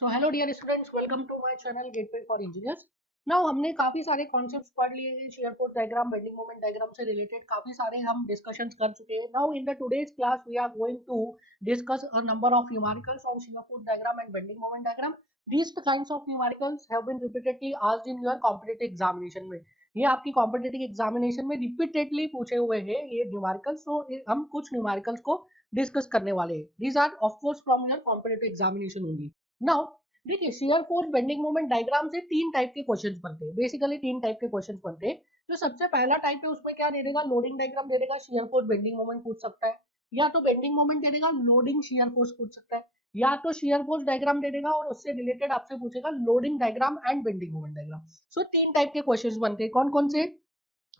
So hello dear students, welcome to my channel gateway for engineers. Now हमने काफी सारे concepts पढ़ लिए हैं। Shear force diagram, bending moment diagram से रिलेटेड काफी सारे हम डिस्कशंस कर चुके हैं। Now in the today's class we are going to discuss a number of numericals on shear force diagram and bending moment diagram. These kinds of numericals have been repeatedly asked in your competitive examination में। ये आपकी competitive examination में repeatedly पूछे हुए हैं ये numericals. तो हम कुछ न्यूमेरिकल्स को डिस्कस करने वाले हैं। These are of course from your competitive examination only. Now देखिए, shear force bending moment diagram से तीन टाइप के क्वेश्चंस बनते हैं। बेसिकली तीन टाइप के क्वेश्चंस बनते हैं। जो सबसे पहला टाइप है उसमें क्या दे देगा, लोडिंग डायग्राम दे देगा, शेयर फोर्स बेंडिंग मोमेंट पूछ सकता है, या तो बेंडिंग मोमेंट दे देगा, लोडिंग शेयर फोर्स पूछ सकता है, या तो शेयर फोर्स डायग्राम दे देगा और उससे रिलेटेड आपसे पूछेगा loading diagram and bending moment diagram. So तीन टाइप के क्वेश्चंस बनते हैं। कौन कौन से?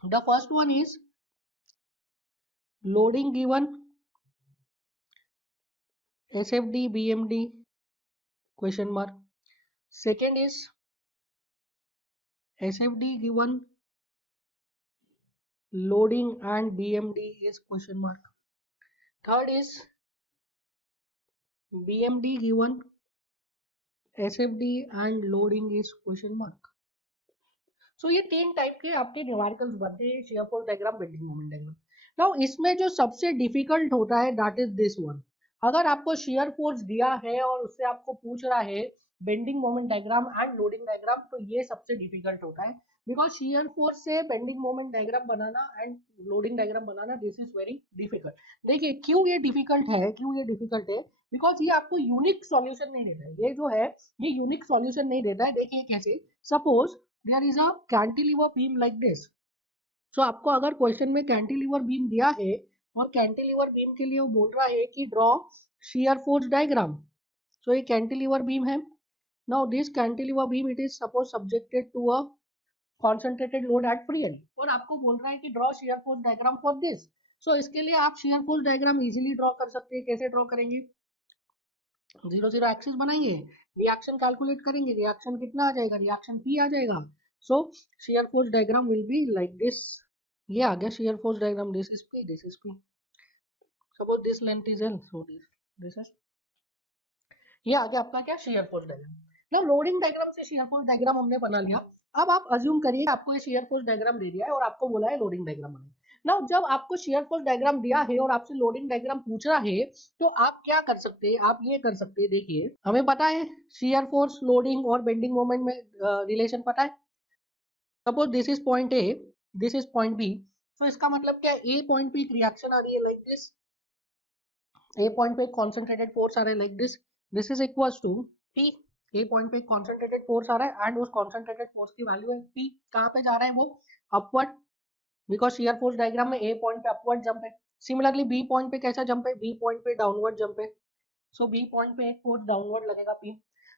The first one is loading given SFD BMD question mark. Second is SFD given loading and BMD is question mark. Third is BMD given SFD and loading is question mark. So ये तीन type के आपके numericals बनते हैं, shear force diagram, bending moment diagram. Now इसमें जो सबसे difficult होता है दैट इज दिस वन। अगर आपको शेयर फोर्स दिया है और उससे आपको पूछ रहा है bending moment diagram and loading diagram, तो ये सबसे डिफिकल्ट होता है। बिकॉज शेयर फोर्स से bending moment diagram banana and loading diagram banana this is very difficult. देखिए क्यों ये डिफिकल्ट है, क्यों ये डिफिकल्ट है, बिकॉज ये आपको यूनिक सॉल्यूशन नहीं देता है। ये जो है ये यूनिक सॉल्यूशन नहीं देता है। देखिए कैसे, suppose there is a cantilever beam like this. So आपको अगर क्वेश्चन में कैंटिलीवर बीम दिया है और कैंटिलीवर बीम के लिए वो बोल रहा है कि draw shear force diagram. So ये कैंटिलीवर बीम है। Now this cantilever beam it is suppose subjected to a concentrated load at free end और आपको बोल रहा है कि draw shear force diagram for this. So इसके लिए आप shear force diagram easily draw कर सकते हैं। कैसे ड्रॉ करेंगे? जीरो जीरो एक्सिस बनाएंगे, रिएक्शन कैलकुलेट करेंगे, रिएक्शन कितना आ जाएगा, रिएक्शन पी आ जाएगा। So shear force diagram will be like this. ये आ गया shear force diagram, this is P, this is P. Suppose this length is L, so this is, ये आ गया आपका क्या, share force diagram. Now loading diagram से share force diagram हमने बना लिया। अब आप अज्यूम करिए आपको ये शेयर फोर्स डायग्राम दे दिया है और आपको बोला है लोडिंग डायग्राम बनाए। नाउ जब आपको शेयर फोर्स डायग्राम दिया है और आपसे लोडिंग डायग्राम पूछ रहा है, तो आप क्या कर सकते हैं, आप ये कर सकते हैं। देखिए हमें पता है शेयर फोर्स, लोडिंग और बेंडिंग मोमेंट में रिलेशन पता है। Suppose this is point A, this is point B. तो इसका मतलब क्या है, ए पॉइंट पे एक रिएक्शन आ रही है लाइक दिस, ए पॉइंट पे एक कॉन्सेंट्रेटेड फोर्स आ रहा है like this, this is equals to P. A point पे एक कॉन्सेंट्रेटेड फोर्स आ रहा है एंड उस कॉन्सेंट्रेटेड फोर्स की वैल्यू है पी। कहाँ पे जा रहा है वो, upward, because shear force diagram में ए पॉइंट पे अपवर्ड जंप है। सिमिलरली बी पॉइंट पे कैसा जंप है, बी पॉइंट पे डाउनवर्ड जंप है। सो बी पॉइंट पे एक फोर्स डाउनवर्ड लगेगा पी।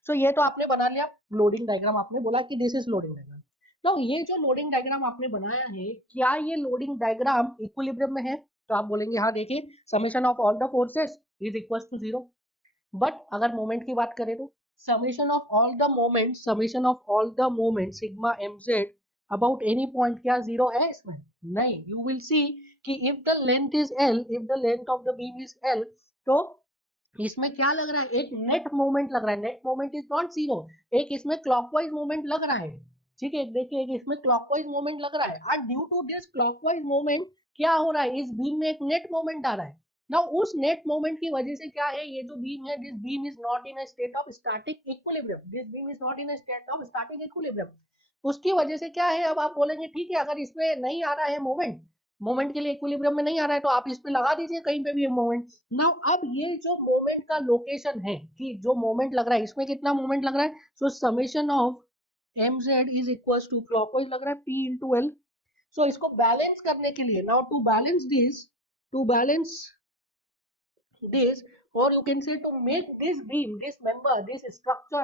सो ये तो आपने बना लिया लोडिंग डायग्राम, आपने बोला कि दिस इज लोडिंग डायग्राम। तो ये जो लोडिंग डायग्राम आपने बनाया है, क्या ये लोडिंग डायग्राम इक्विलिब्रियम में है? तो आप बोलेंगे हाँ, देखिए summation of all the forces is equals to zero. But अगर मोमेंट की बात करें तो summation of all the moment, summation of all the moment sigma mz about any point क्या जीरो है इसमें? नहीं। यू विल सी कि if the length is l, if the length of the beam is l, तो इसमें क्या लग रहा है, एक नेट मोमेंट लग रहा है। Net moment is not zero, एक इसमें क्लॉकवाइज मोमेंट लग रहा है। ठीक है, देखिए एक इसमें क्लॉकवाइज मोमेंट लग रहा है और due to this clockwise moment क्या हो रहा है, इस बीम में एक नेट मोमेंट आ रहा है। नाउ उस नेट मोमेंट की वजह से क्या है, ये जो बीम है, this beam is not in a state of static equilibrium, this beam is not in a state of static equilibrium. उसकी वजह से क्या है, अब आप बोलेंगे ठीक है अगर इसमें नहीं आ रहा है मोमेंट, मोमेंट के लिए इक्विलिब्रियम में नहीं आ रहा है, तो आप इस पे लगा दीजिए कहीं पे भी मोमेंट। नाउ अब ये जो मोमेंट का लोकेशन है कि जो मोमेंट लग रहा है, इसमें कितना मोमेंट लग रहा है, so summation of mz is equals to clockwise लग रहा है p into l। सो इसको बैलेंस करने के लिए, now to balance this, to balance this, or you can say to make this beam, this member, this structure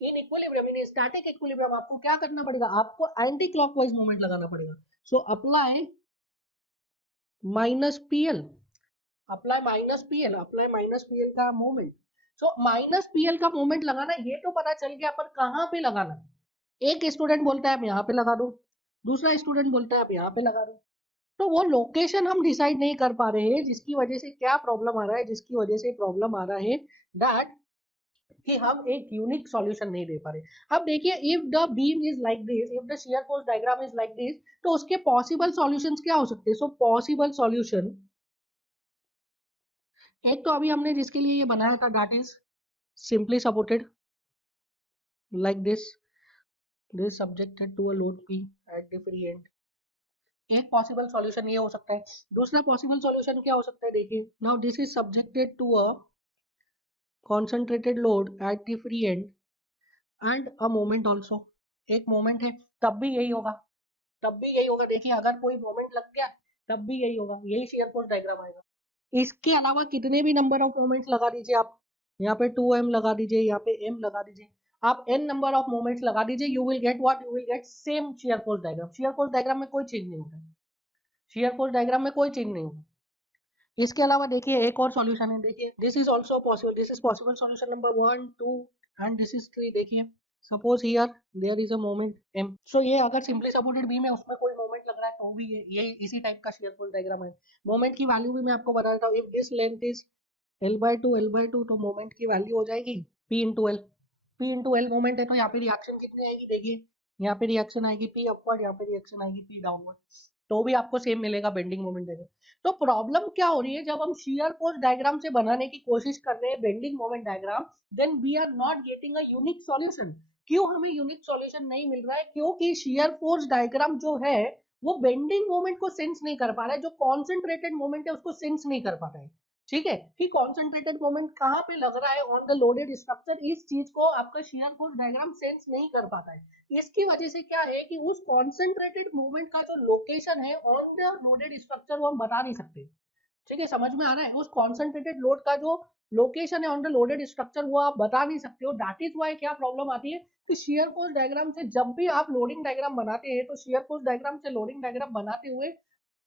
in equilibrium, in static equilibrium, आपको क्या करना पड़ेगा, आपको एंटी क्लॉकवाइज मोमेंट लगाना पड़ेगा। So apply minus PL, apply minus PL, apply minus PL का moment. So minus PL का moment लगाना, ये तो पता चल गया, पर कहाँ पे लगाना। एक स्टूडेंट बोलता है आप यहाँ पे लगा दो, दूसरा स्टूडेंट बोलता है आप यहाँ पे लगा दो। तो वो लोकेशन हम डिसाइड नहीं कर पा रहे हैं, जिसकी वजह से क्या प्रॉब्लम आ रहा है, जिसकी वजह से प्रॉब्लम आ रहा है दैट कि हम एक यूनिक सॉल्यूशन नहीं दे पा रहे। अब देखिए if the beam is like this, if the shear force diagram is like this, तो उसके पॉसिबल सॉल्यूशंस क्या हो सकते हैं? सो पॉसिबल सॉल्यूशन, एक तो अभी हमने जिसके लिए ये बनाया था, that is simply supported like this subjected to a load P at the free end. एक पॉसिबल सॉल्यूशन ये हो सकता है। दूसरा पॉसिबल सॉल्यूशन क्या हो सकता है? देखिए now this is subjected to a concentrated load at the free end and a moment also। एक मोमेंट है, तब भी यही होगा, तब भी यही होगा। देखिए अगर कोई मोमेंट लग गया तब भी यही होगा, यही शेयर फोर्स डायग्राम आएगा। इसके अलावा कितने भी नंबर ऑफ मोमेंट्स लगा दीजिए आप, यहाँ पे 2m लगा दीजिए, यहाँ पे m लगा दीजिए, आप n नंबर ऑफ मोमेंट्स लगा दीजिए, you will get what? You will get same share force diagram. Share force diagram में कोई चेंज नहीं होता है, शेयर फोर्स डायग्राम में कोई चेंज नहीं होगा। इसके अलावा देखिए एक और सॉल्यूशन है, देखिए this is also possible, this is possible solution number 1 2 and this is 3। देखिए suppose here there is a moment m, so ये अगर सिंपली सपोर्टेड बीम है उसमें कोई मोमेंट लग रहा है तो भी ये इसी टाइप का शेयर फोर्स डायग्राम है। मोमेंट की वैल्यू भी मैं आपको बता देता हूँ, if this length is L/2 तो मोमेंट की वैल्यू हो जाएगी P into L. P into L moment है तो यहाँ पे रिएक्शन कितनी आएगी? देखिए यहाँ पे रिएक्शन आएगी P अपवर्ड, यहाँ पे रिएक्शन आएगी P डाउनवर्ड, तो भी आपको सेम मिलेगा, बेंडिंग मोमेंट देगा। तो प्रॉब्लम क्या हो रही है, जब हम शियर फोर्स डायग्राम से बनाने की कोशिश कर रहे हैं bending moment diagram, then we are not getting a unique solution. क्यों हमें यूनिक सॉल्यूशन नहीं मिल रहा है? क्योंकि शियर फोर्स डायग्राम जो है वो बेंडिंग मोमेंट को सेंस नहीं कर पा रहा है, जो कॉन्सेंट्रेटेड मोमेंट है उसको सेंस नहीं कर पा रहा है। ठीक है कि कॉन्सेंट्रेटेड मोमेंट कहाँ पे लग रहा है ऑन द लोडेड स्ट्रक्चर, इस चीज को आपका शियर फोर्स डायग्राम सेंस नहीं कर पाता है। इसकी वजह से क्या है कि उस कॉन्सेंट्रेटेड मूवमेंट का जो लोकेशन है ऑन द लोडेड स्ट्रक्चर वो हम बता नहीं सकते। ठीक है, समझ में आ रहा है? उस कॉन्सेंट्रेटेड लोड का जो लोकेशन है ऑन द लोडेड स्ट्रक्चर वो आप बता नहीं सकते हो। दैट इज वाई क्या प्रॉब्लम आती है कि शियर फोर्स डायग्राम से जब भी आप लोडिंग डायग्राम बनाते हैं तो शियर फोर्स डायग्राम से लोडिंग डायग्राम बनाते हुए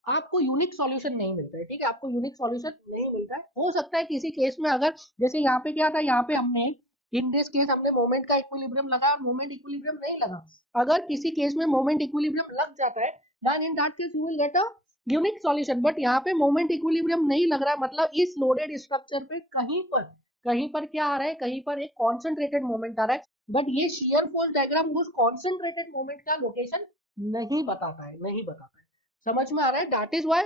आपको यूनिक सॉल्यूशन नहीं मिलता है। ठीक है, आपको यूनिक सॉल्यूशन नहीं मिलता है। हो सकता है किसी केस में, अगर जैसे यहाँ पे क्या था, यहाँ पे हमने इन दिस केस हमने मोमेंट का इक्विलिब्रियम लगा और मोमेंट इक्विलिब्रियम नहीं लगा। अगर किसी केस में मोमेंट इक्विलिब्रियम लग जाता है then in that case you will get a unique solution. But यहाँ पे मोमेंट इक्विलिब्रियम नहीं लग रहा है, मतलब इस लोडेड स्ट्रक्चर पे कहीं पर क्या आ रहा है, कहीं पर एक कॉन्सेंट्रेटेड मोमेंट आ रहा है, बट ये शियर फोर्स डायग्राम उस कॉन्सेंट्रेटेड मोमेंट का लोकेशन नहीं बताता है, नहीं बताता है। समझ में आ रहा है? दैट इज वाई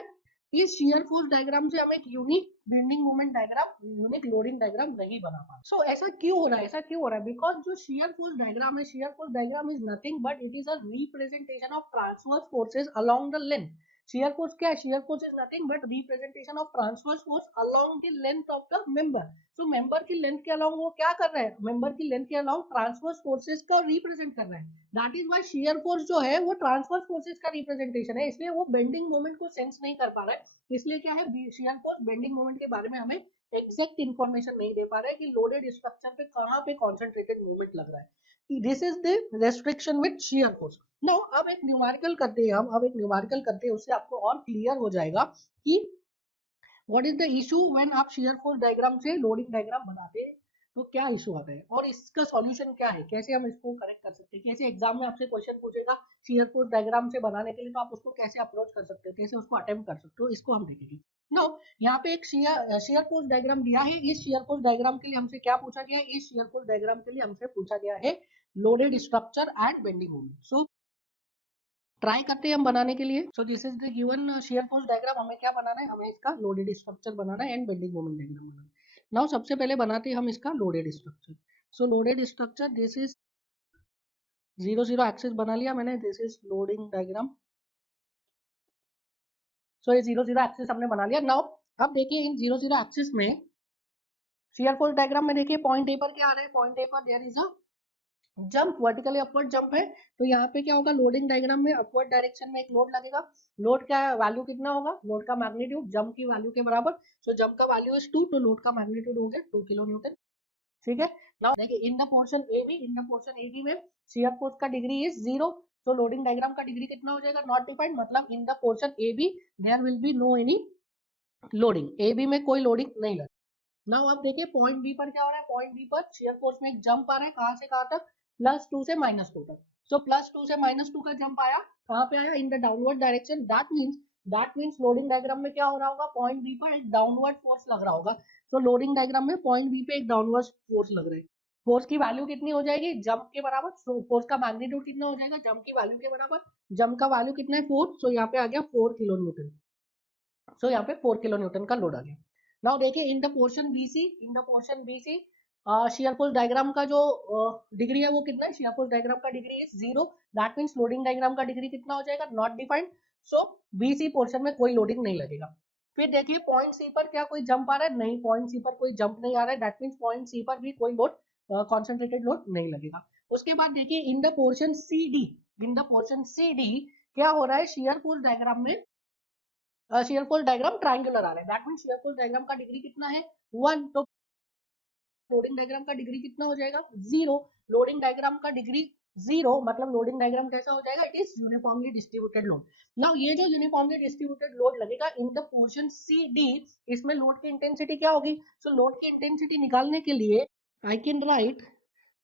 इस शियर फोर्स डायग्राम से हम एक unique bending moment diagram, unique loading diagram नहीं बना पा। सो ऐसा क्यों हो रहा है? ऐसा क्यों हो रहा है? बिकॉज जो शियर फोर्स डायग्राम है, shear force diagram is nothing but it is a representation of transverse forces along the length. Shear force क्या है? Shear force is nothing but representation of transverse force along the length of the member. So member की length के along वो क्या कर रहा है? Member की लेंथ के अलोंग ट्रांसवर्स फोर्सेस का रिप्रेजेंट कर रहा है। That is why shear force जो है वो ट्रांसवर्स फोर्सेस का रिप्रेजेंटेशन है, इसलिए वो बेंडिंग मोमेंट को सेंस नहीं कर पा रहा है। इसलिए क्या है, शियर फोर्स बेंडिंग मोमेंट के बारे में हमें एग्जैक्ट इन्फॉर्मेशन नहीं दे पा रहा है कि लोडेड स्ट्रक्चर पे कहाँ पे कॉन्सेंट्रेटेड मूवमेंट लग रहा है। This is the restriction with shear force. Now अब एक न्यूमेरिकल करते हैं हम, अब एक न्यूमेरिकल करते हैं, उससे आपको और क्लियर हो जाएगा कि what is the issue when आप शियर फोर्स डायग्राम से लोडिंग डायग्राम बनाते हैं तो क्या इशू आता है और इसका सॉल्यूशन क्या है, कैसे हम इसको करेक्ट कर सकते हैं। कैसे एग्जाम में आपसे क्वेश्चन पूछेगा शियर फोर्स डायग्राम से बनाने के लिए, तो आप उसको कैसे अप्रोच कर सकते हो, कैसे उसको अटेम्प्ट कर सकते हो, इसको हम देखेंगे। नो, यहाँ पे एक शियर फोर्स डायग्राम दिया है। इस शियर फोर्स डायग्राम के लिए हमसे क्या पूछा गया है? इस शियर फोर्स डायग्राम के लिए हमसे पूछा गया है loaded structure and bending moment. So try करते हैं हम बनाने के लिए। सो this is the given shear force diagram. हमें क्या बनाना है? हमें इसका लोडेड स्ट्रक्चर बनाना है एंड बेंडिंग मोमेंट डायग्राम बनाना है। नाउ सबसे पहले बनाते हैं हम इसका loaded structure. So loaded structure, this is 0 0 axis बना लिया मैंने, this is loading diagram. So ये 0 0 एक्सिस हमने बना लिया। नाउ अब देखिए इन 0 0 एक्सिस में शियर फोर्स डायग्राम में देखिए पॉइंट ए पर क्या आ रहा है? पॉइंट ए पर there is a jump, vertically upward jump है। तो यहाँ पे क्या होगा? लोडिंग डायग्राम में अपवर्ड डायरेक्शन में एक लोड लगेगा। लोड का वैल्यू कितना होगा? लोड का मैग्नीट्यूड जंप की वैल्यू के बराबर। सो जंप का वैल्यू इज 2, तो लोड का मैग्नीट्यूड हो गया 2 किलो न्यूटन। ठीक है, नाउ देखिए in the portion A B, in the portion A B में शियर फोर्स का डिग्री इज 0। तो लोडिंग डायग्राम का डिग्री कितना हो जाएगा? नॉट डिफाइंड, मतलब in the portion A B there will be no any loading, A B में कोई लोडिंग नहीं लगी। नाउ अब देखिए पॉइंट बी पर क्या हो रहा है? पॉइंट बी पर शेयर फोर्स में एक जंप आ रहा है, कहां से कहां तक? +2 से -2 तक। सो +2 से -2 का जंप आया, कहां पे आया? इन the downward direction. That means loading diagram में क्या हो रहा होगा? पॉइंट बी पर एक डाउनवर्ड फोर्स लग रहा होगा। तो लोडिंग डायग्राम में पॉइंट बी पे एक डाउनवर्ड फोर्स लग रहा है। फोर्स की वैल्यू कितनी हो जाएगी जंप के बराबर, सो फोर्स का मैग्नीट्यूड कितना हो जाएगा जंप की वैल्यू के बराबर, जंप का वैल्यू कितना है 4, सो यहाँ पे आ गया 4 किलो न्यूटन। सो यहाँ पे 4 किलो न्यूटन का लोड आ गया। नाउ देखिए in the portion BC, in the portion BC shear force diagram का जो डिग्री है वो कितना है, शियर फोर्स डायग्राम का degree is 0, that means loading diagram का डिग्री कितना हो जाएगा not defined, so BC portion में कोई लोडिंग नहीं लगेगा। फिर देखिए पॉइंट सी पर क्या कोई जंप आ रहा है, नहीं पॉइंट सी पर कोई जंप नहीं आ रहा है, दैट मींस पॉइंट सी पर भी कोई लोड कॉन्सेंट्रेटेड लोड नहीं लगेगा। उसके बाद देखिए in the portion C D, in the portion C D क्या हो रहा है, शियर फोर्स डायग्राम में शियर फोर्स डायग्राम ट्रायंगुलर आ रहा है, that means shear force diagram का डिग्री कितना है 1, तो लोडिंग डायग्राम का डिग्री कितना हो जाएगा 0, लोडिंग डायग्राम का डिग्री 0 मतलब लोडिंग डायग्राम कैसा हो जाएगा, it is uniformly distributed load. Now ये जो यूनिफॉर्मली डिस्ट्रीब्यूटेड लोड लगेगा in the portion C D, इसमें लोड की इंटेंसिटी क्या होगी, सो लोड की इंटेंसिटी निकालने के लिए I can write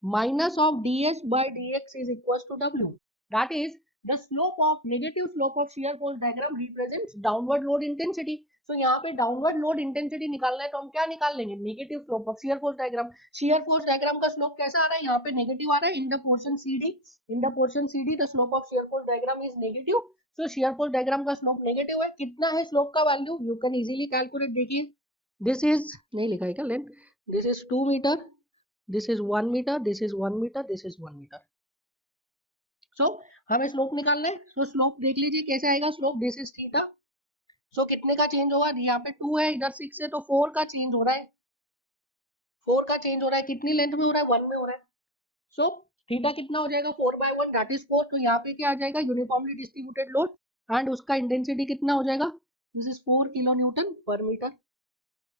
minus of ds by dx is equals to w, that is the slope of negative slope of shear force diagram represents downward load intensity। so यहाँ पे downward load intensity निकालना है तो हम क्या निकाल लेंगे, negative slope of shear force diagram। shear force diagram का slope कैसा आ रहा है, यहाँ पे negative आ रहा है in the portion cd, in the portion cd the slope of shear force diagram is negative, so shear force diagram का slope negative है, कितना है slope का value you can easily calculate, देखिए this is नहीं लिखा है क्या length, this is 2 meter, this is 1 meter, this is 1 meter, this is 1 meter। so हमें स्लोप निकालना है, so स्लोप देख लीजिए कैसे आएगा slope, this is theta, so कितने का चेंज होगा, यहाँ पे 2 है इधर 6 है तो 4 का चेंज हो रहा है, 4 का चेंज हो रहा है, कितनी लेंथ में हो रहा है 1 में हो रहा है, so थीटा कितना हो जाएगा 4/1 दैट इज 4, तो यहाँ पे क्या आ जाएगा यूनिफॉर्मली डिस्ट्रीब्यूटेड लोड एंड उसका इंटेंसिटी कितना हो जाएगा, this is 4 kilo newton per metre.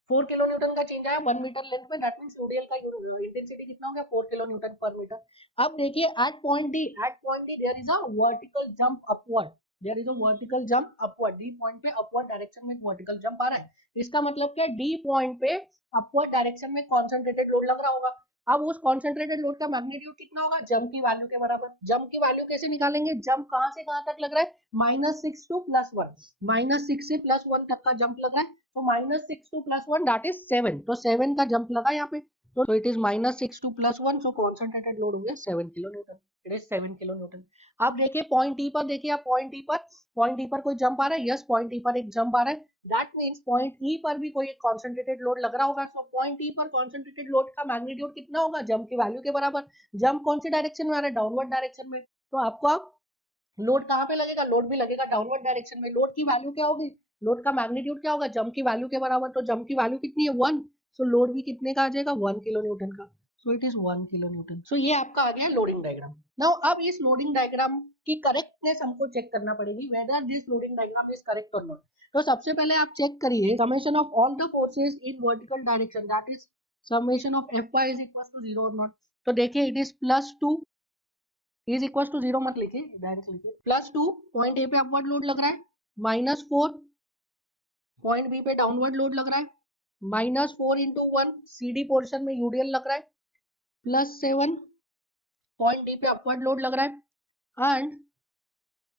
4 kilo Newton का चेंज आया 1 मीटर लेंथ में, दैट मींस यूडीएल का इंटेंसिटी कितना हो गया 4 किलो न्यूटन पर मीटर। अब देखिए at point D, at point D there is a vertical jump upward, there is a vertical jump upward, D point पे upward direction में एक वर्टिकल जंप आ रहा है, इसका मतलब क्या, डी पॉइंट पे अपवर्ड डायरेक्शन में कॉन्सेंट्रेटेड लोड लग रहा होगा। अब उस कॉन्सेंट्रेटेड लोड का मैग्नीट्यूड कितना होगा जंप की वैल्यू के बराबर, जंप की वैल्यू कैसे निकालेंगे, जंप कहां से कहां तक लग रहा है, -6 टू +1, -6 से +1 तक का जंप लग रहा है, तो -6 टू +1 दैट इज 7, तो 7 का जंप लगा यहाँ पे, तो it is -6 to +1, so concentrated load हो गया 7 kilo newton, it is 7 kilo newton. अब देखिए पॉइंट ई पर, देखिए आप पॉइंट ई पर, पॉइंट ई पर कोई जंप आ रहा है, यस पॉइंट ई पर एक जंप आ रहा है, दैट मींस पॉइंट ई पर भी कोई एक कॉन्सेंट्रेटेड लोड लग रहा होगा, सो पॉइंट ई पर कॉन्सेंट्रेटेड लोड का मैग्नीट्यूड कितना होगा जंप की वैल्यू के बराबर, जंप कौन सी डायरेक्शन में आ रहा है डाउनवर्ड डायरेक्शन में, तो आपको अब लोड कहाँ पे लगेगा, लोड भी लगेगा डाउनवर्ड डायरेक्शन में, लोड की वैल्यू क्या होगी, लोड का मैग्नीट्यूड क्या होगा जंप की वैल्यू के बराबर, तो जंप की वैल्यू कितनी है 1, सो लोड भी कितने का आ जाएगा 1 किलो न्यूटन का, so it is 1 kilo newton. So ये आपका आ गया लोडिंग डायग्राम। नाउ अब इस लोडिंग डायग्राम की करेक्टनेस हमको चेक करना पड़ेगी, whether this loading diagram is correct और नॉट। तो सबसे पहले आप चेक करिए summation of all the forces in vertical direction, that is summation of Fy is equal to 0 और नॉट, तो देखिए it is +2 is equal to 0 मत लिखिए, डायरेक्ट लिखिए, +2 पॉइंट ए पे अपवर्ड लोड लग रहा है, -4 पॉइंट बी पे डाउनवर्ड लोड लग रहा है, -4 इंटू 1 सी डी पोर्शन में यूडीएल लग रहा है, +7 पॉइंट डी पे अपवर्ड लोड लग रहा है एंड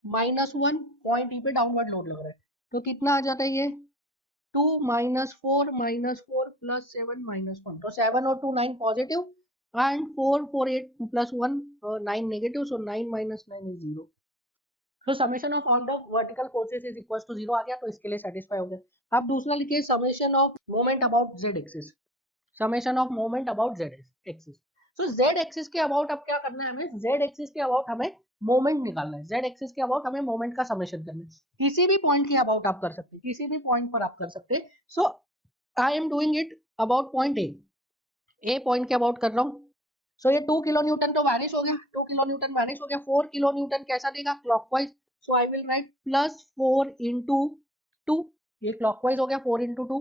-1 पॉइंट ई पे डाउनवर्ड लोड लग रहा है, तो कितना आ जाता है ये 2 -4 -4 +7 -1, तो 7 और 2 9 positive and 4 4 8 +1 9 negative, so 9 - 9 is 0, तो summation of all the vertical forces is equal to 0 आ गया, तो इसके लिए सेटिस्फाई हो गया। अब दूसरा लिखिए summation of moment about Z axis, summation of moment about Z axis. So Z axis के अबाउट अब क्या करना है हमें, जेड एक्सिस के अबाउट हमें मोमेंट निकालना है, जेड एक्सिस के अबाउट हमें मोमेंट का समेशन करना है, किसी भी पॉइंट के अबाउट आप कर सकते हैं, किसी भी पॉइंट पर आप कर सकते हैं। So I am doing it about point A point के अबाउट कर रहा हूँ। सो ये 2 किलो न्यूटन तो वैनिश हो गया, 2 किलो न्यूटन वैनिश हो गया, 4 किलो न्यूटन कैसा देगा clockwise, so I will right +4 into 2, ये क्लॉकवाइज हो गया 4 इंटू 2।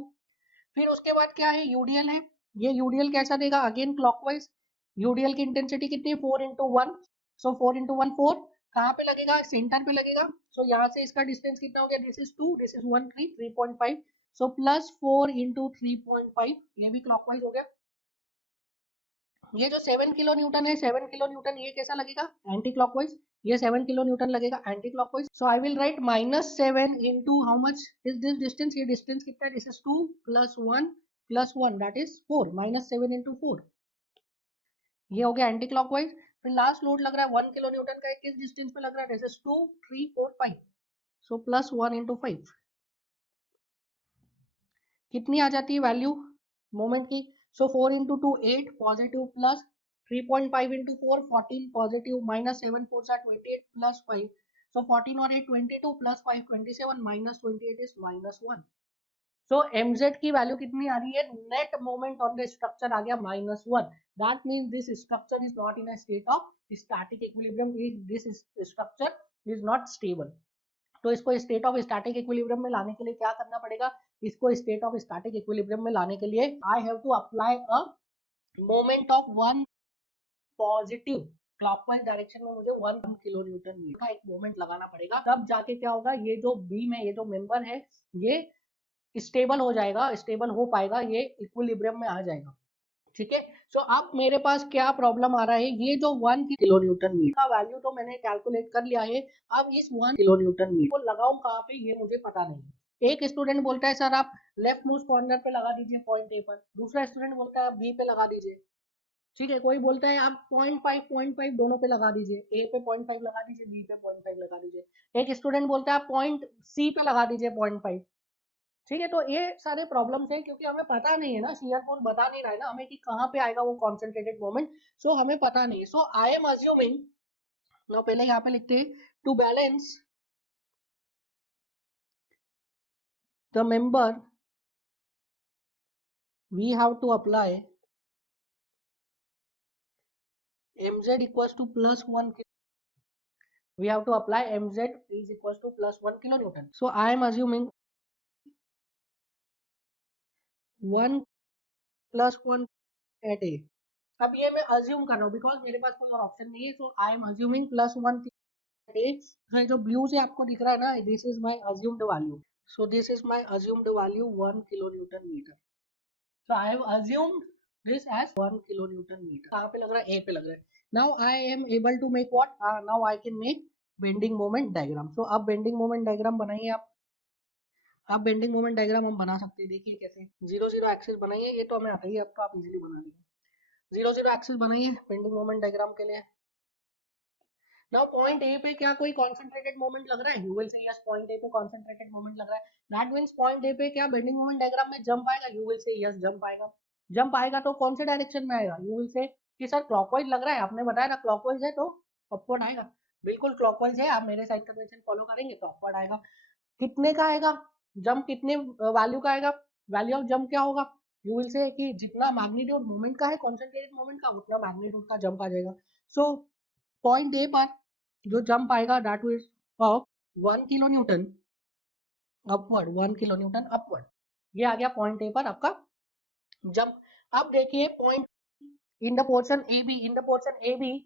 फिर उसके बाद क्या है यूडीएल है, ये यूडीएल कैसा देगा अगेन क्लॉकवाइज, यूडीएल की इंटेंसिटी कितनी है 4 इंटू 1, सो 4 इंटू 1 4, कहाँ पे लगेगा सेंटर पे लगेगा, सो यहाँ से इसका डिस्टेंस कितना हो गया, this is 2 this is 1 3 3.5, so +4 into 3.5, ये भी क्लॉकवाइज हो गया। ये जो 7 किलो न्यूटन है 7 किलो न्यूटन ये कैसा लगेगा एंटी क्लॉकवाइज, ये 7 किलो न्यूटन लगेगा anti clockwise, so I will right -7 into how much is this distance, ये डिस्टेंस कितना है, this is 2 + 1 + 1 that is 4, -7 into 4, ये हो गया एंटी क्लॉकवाइज। फिर लास्ट लोड लग रहा है 1 किलो न्यूटन का, किस डिस्टेंस पे लग रहा है, this is 2 3 4 5, so plus 1 into 5 कितनी आ जाती है वैल्यू मोमेंट की। So 4 into 2 8 positive plus 3.5 into 4 14 positive minus 7 4 28 plus 5, so 14 और 8 22 plus 5 27 minus 28 is minus 1। So mz की वैल्यू कितनी आ रही है, net moment on the structure आ गया minus 1। That means this structure is not in a state of static equilibrium, this structure is not stable. तो इसको स्टेट ऑफ स्टैटिक इक्विलिब्रियम में लाने के लिए क्या करना पड़ेगा, इसको स्टेट ऑफ स्टैटिक इक्विलिब्रियम में लाने के लिए I have to apply a moment of 1 positive clockwise direction में, मुझे 1 किलो न्यूटन मीटर का एक मोमेंट लगाना पड़ेगा, तब जाके क्या होगा, ये जो बीम है, ये जो मेंबर है, ये स्टेबल हो जाएगा, स्टेबल हो पाएगा, ये इक्विलिब्रियम में आ जाएगा। ठीक है, सो अब मेरे पास क्या प्रॉब्लम आ रहा है, ये जो 1 किलो न्यूटन मीटर का वैल्यू तो मैंने कैलकुलेट कर लिया है, अब इस 1 किलो न्यूटन मीटर को लगाऊं कहाँ पे, ये मुझे पता नहीं। एक स्टूडेंट बोलता है सर आप लेफ्ट लूज कॉर्नर पे लगा दीजिए पॉइंट ए पर, दूसरा स्टूडेंट बोलता है आप बी पे लगा दीजिए। ठीक है, कोई बोलता है आप 0.5 दोनों पे लगा दीजिए, ए पे 0.5 लगा दीजिए, बी पे 0.5 लगा दीजिए। एक स्टूडेंट बोलता है आप पॉइंट सी पे लगा दीजिए 0.5। ठीक है, तो ये सारे प्रॉब्लम्स है क्योंकि हमें पता नहीं है ना, शियर फोर्स बता नहीं रहा है ना हमें कि कहाँ पे आएगा वो कॉन्सेंट्रेटेड मोमेंट, सो हमें पता नहीं। सो आई एम अज्यूमिंग, ना पहले यहाँ पे लिखते हैं, to balance the member we have to apply mz equals to plus 1, we have to apply mz is equals to plus 1 kilonewton. So I am assuming 1 plus 1 at a। अब ये मैं assume कर रहा हूँ बिकॉज मेरे पास कोई और option नहीं है, सो आई एम अज्यूमिंग प्लस 1 है, जो ब्लू से आपको दिख रहा है ना, this is my assumed value, so this is my assumed value 1 kilo newton metre. So I have assumed this as 1 kilo newton metre. कहाँ पे लग रहा है, ए पे लग रहा है। Now I am able to make what, now I can make bending moment diagram. So अब बेंडिंग मोमेंट डायग्राम बनाइए आप। अब बेंडिंग मोमेंट डायग्राम हम बना सकते हैं, देखिए कैसे। जीरो जीरो एक्सिस बनाइए, ये तो हमें आता ही है, अब तो आप इजीली बना लेंगे। जीरो जीरो एक्सिस बनाइए बेंडिंग मोमेंट डायग्राम के लिए। नाउ पॉइंट ए पे क्या कोई कॉन्सेंट्रेटेड मोमेंट लग रहा है, यू विल से यस पॉइंट ए पे कॉन्सेंट्रेटेड मोमेंट लग रहा है। दैट मींस पॉइंट ए पे क्या बेंडिंग मोमेंट डायग्राम में जंप आएगा, यू विल से यस जंप आएगा। जंप आएगा तो कौन से डायरेक्शन में आएगा, यू विल से कि सर क्लॉकवाइज लग रहा है, आपने बताया ना क्लॉकवाइज है तो अपवर्ड आएगा। बिल्कुल क्लॉकवाइज है, आप मेरे साइड कन्वेंशन फॉलो करेंगे तो अपवर्ड आएगा। कितने का आएगा जंप, कितने वैल्यू का आएगा, वैल्यू ऑफ जंप क्या होगा, यू विल से कि जितना मैग्नीट्यूड मोमेंट का है कॉन्सेंट्रेटेड मोमेंट का, उतना मैग्नीट्यूड का जंप आ जाएगा। सो पॉइंट ए पर जो जंप आएगा that is of 1 kilo Newton upward, 1 kilo Newton upward. ये आ गया पॉइंट ए पर आपका जंप। अब देखिए point in the portion A B, in the portion A B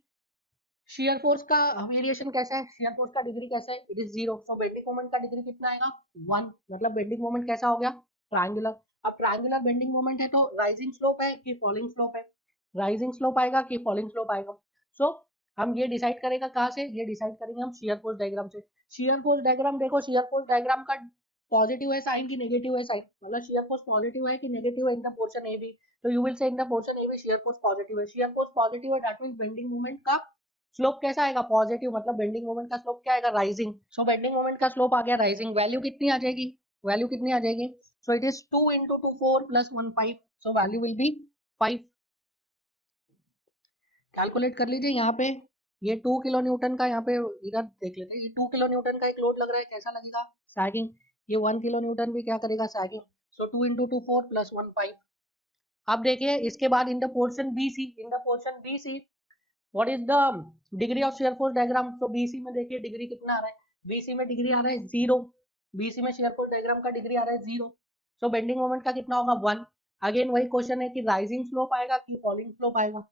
shear force का वेरिएशन कैसा है, शियर फोर्स का डिग्री कैसा है, it is 0। So bending moment का डिग्री कितना आएगा 1, मतलब बेंडिंग मोमेंट कैसा हो गया ट्रायंगुलर। अब ट्रायंगुलर बेंडिंग मोमेंट है तो राइजिंग स्लोप है कि फॉलिंग स्लोप है, राइजिंग स्लोप आएगा कि फॉलिंग स्लोप आएगा। सो हम ये डिसाइड करेगा कहाँ से, ये डिसाइड करेंगे हम शियर फोर्स डायग्राम से। शियर फोर्स डायग्राम देखो, शियर फोर्स डायग्राम का पॉजिटिव है साइन की नेगेटिव है साइन, मतलब शियर फोर्स पॉजिटिव है कि नेगेटिव है in the portion A B, तो you will say in the portion A B shear force positive है। शियर फोर्स पॉजिटिव है दैट मींस बेंडिंग मोमेंट का स्लोप कैसा आएगा पॉजिटिव, मतलब बेंडिंग मोमेंट का स्लोप क्या आएगा राइजिंग। सो बेंडिंग मोमेंट का स्लोप आ गया राइजिंग। वैल्यू कितनी आ जाएगी, वैल्यू कितनी आ जाएगी, सो it is 2 into 2 4 plus 1 5, so value will be 5। Calculate कर लीजिए यहाँ पे, ये 2 किलो न्यूटन का, यहाँ पे इधर देख लेते हैं, ये 2 किलो न्यूटन का एक लोड लग रहा है, कैसा लगेगा सैगिंग। ये 1 किलो न्यूटन भी क्या करेगा सैगिंग। सो 2 इंटू 2 4 प्लस 1 5। अब देखिए इसके बाद in the portion B C, in the portion B C what is the degree of shear force diagram. तो बीसी में देखिए डिग्री कितना आ रहा है, बीसी में डिग्री आ रहा है 0, बीसी में शियर फोर्स डायग्राम का डिग्री आ रहा है 0। सो बेंडिंग मोमेंट का कितना होगा 1। अगेन वही क्वेश्चन है कि राइजिंग स्लोप आएगा कि फॉलिंग स्लोप आएगा,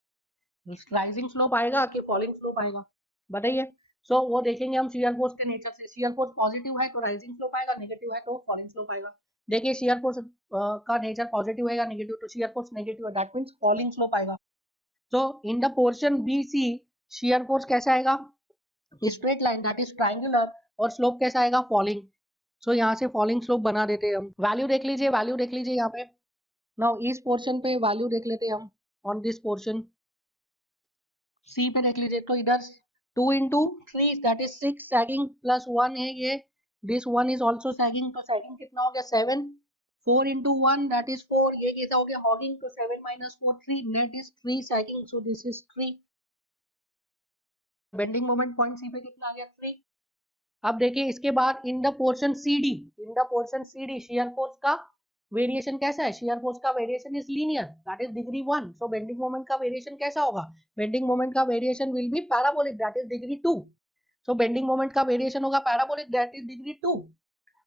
राइजिंग स्लोप आएगा कि फॉलिंग स्लोप आएगा, बताइए। सो वो देखेंगे हम शियर फोर्स के नेचर से, शियर फोर्स पॉजिटिव है तो राइजिंग स्लोप आएगा, नेगेटिव है तो फॉलिंग स्लोप आएगा। देखिए शियर फोर्स का नेचर पॉजिटिव है या नेगेटिव, तो शियर फोर्स नेगेटिव है दैट मींस फॉलिंग स्लोप आएगा। तो in the portion B C shear force कैसा आएगा straight line that is triangular, और स्लोप कैसा आएगा फॉलिंग। सो यहाँ से फॉलिंग स्लोप बना देते हैं हम। वैल्यू देख लीजिए, वैल्यू देख लीजिए यहाँ पे। नाउ इस पोर्शन पे वैल्यू देख लेते हैं हम ऑन दिस पोर्शन। सी पे देख लीजिए, तो इधर 2 into 3 that is 6 sagging plus 1 है ये, दिस 1 इज ऑल्सो सैगिंग, तो सैगिंग कितना हो गया 7, 4 into 1 दैट इज 4, ये कैसा हो गया हॉगिंग, तो 7 minus 4 3, net is 3 sagging, so this is 3। Bending moment point C पे कितना आ गया 3। अब देखिए इसके बाद in the portion C D, in the portion C D shear force का वेरिएशन कैसा है, शियर फोर्स का variation is linear that is degree 1, so bending moment का वेरिएशन कैसा होगा, बेंडिंग मोमेंट का variation will be parabolic that is degree 2, so bending moment का variation होगा पैराबोलिक दैट इज डिग्री 2।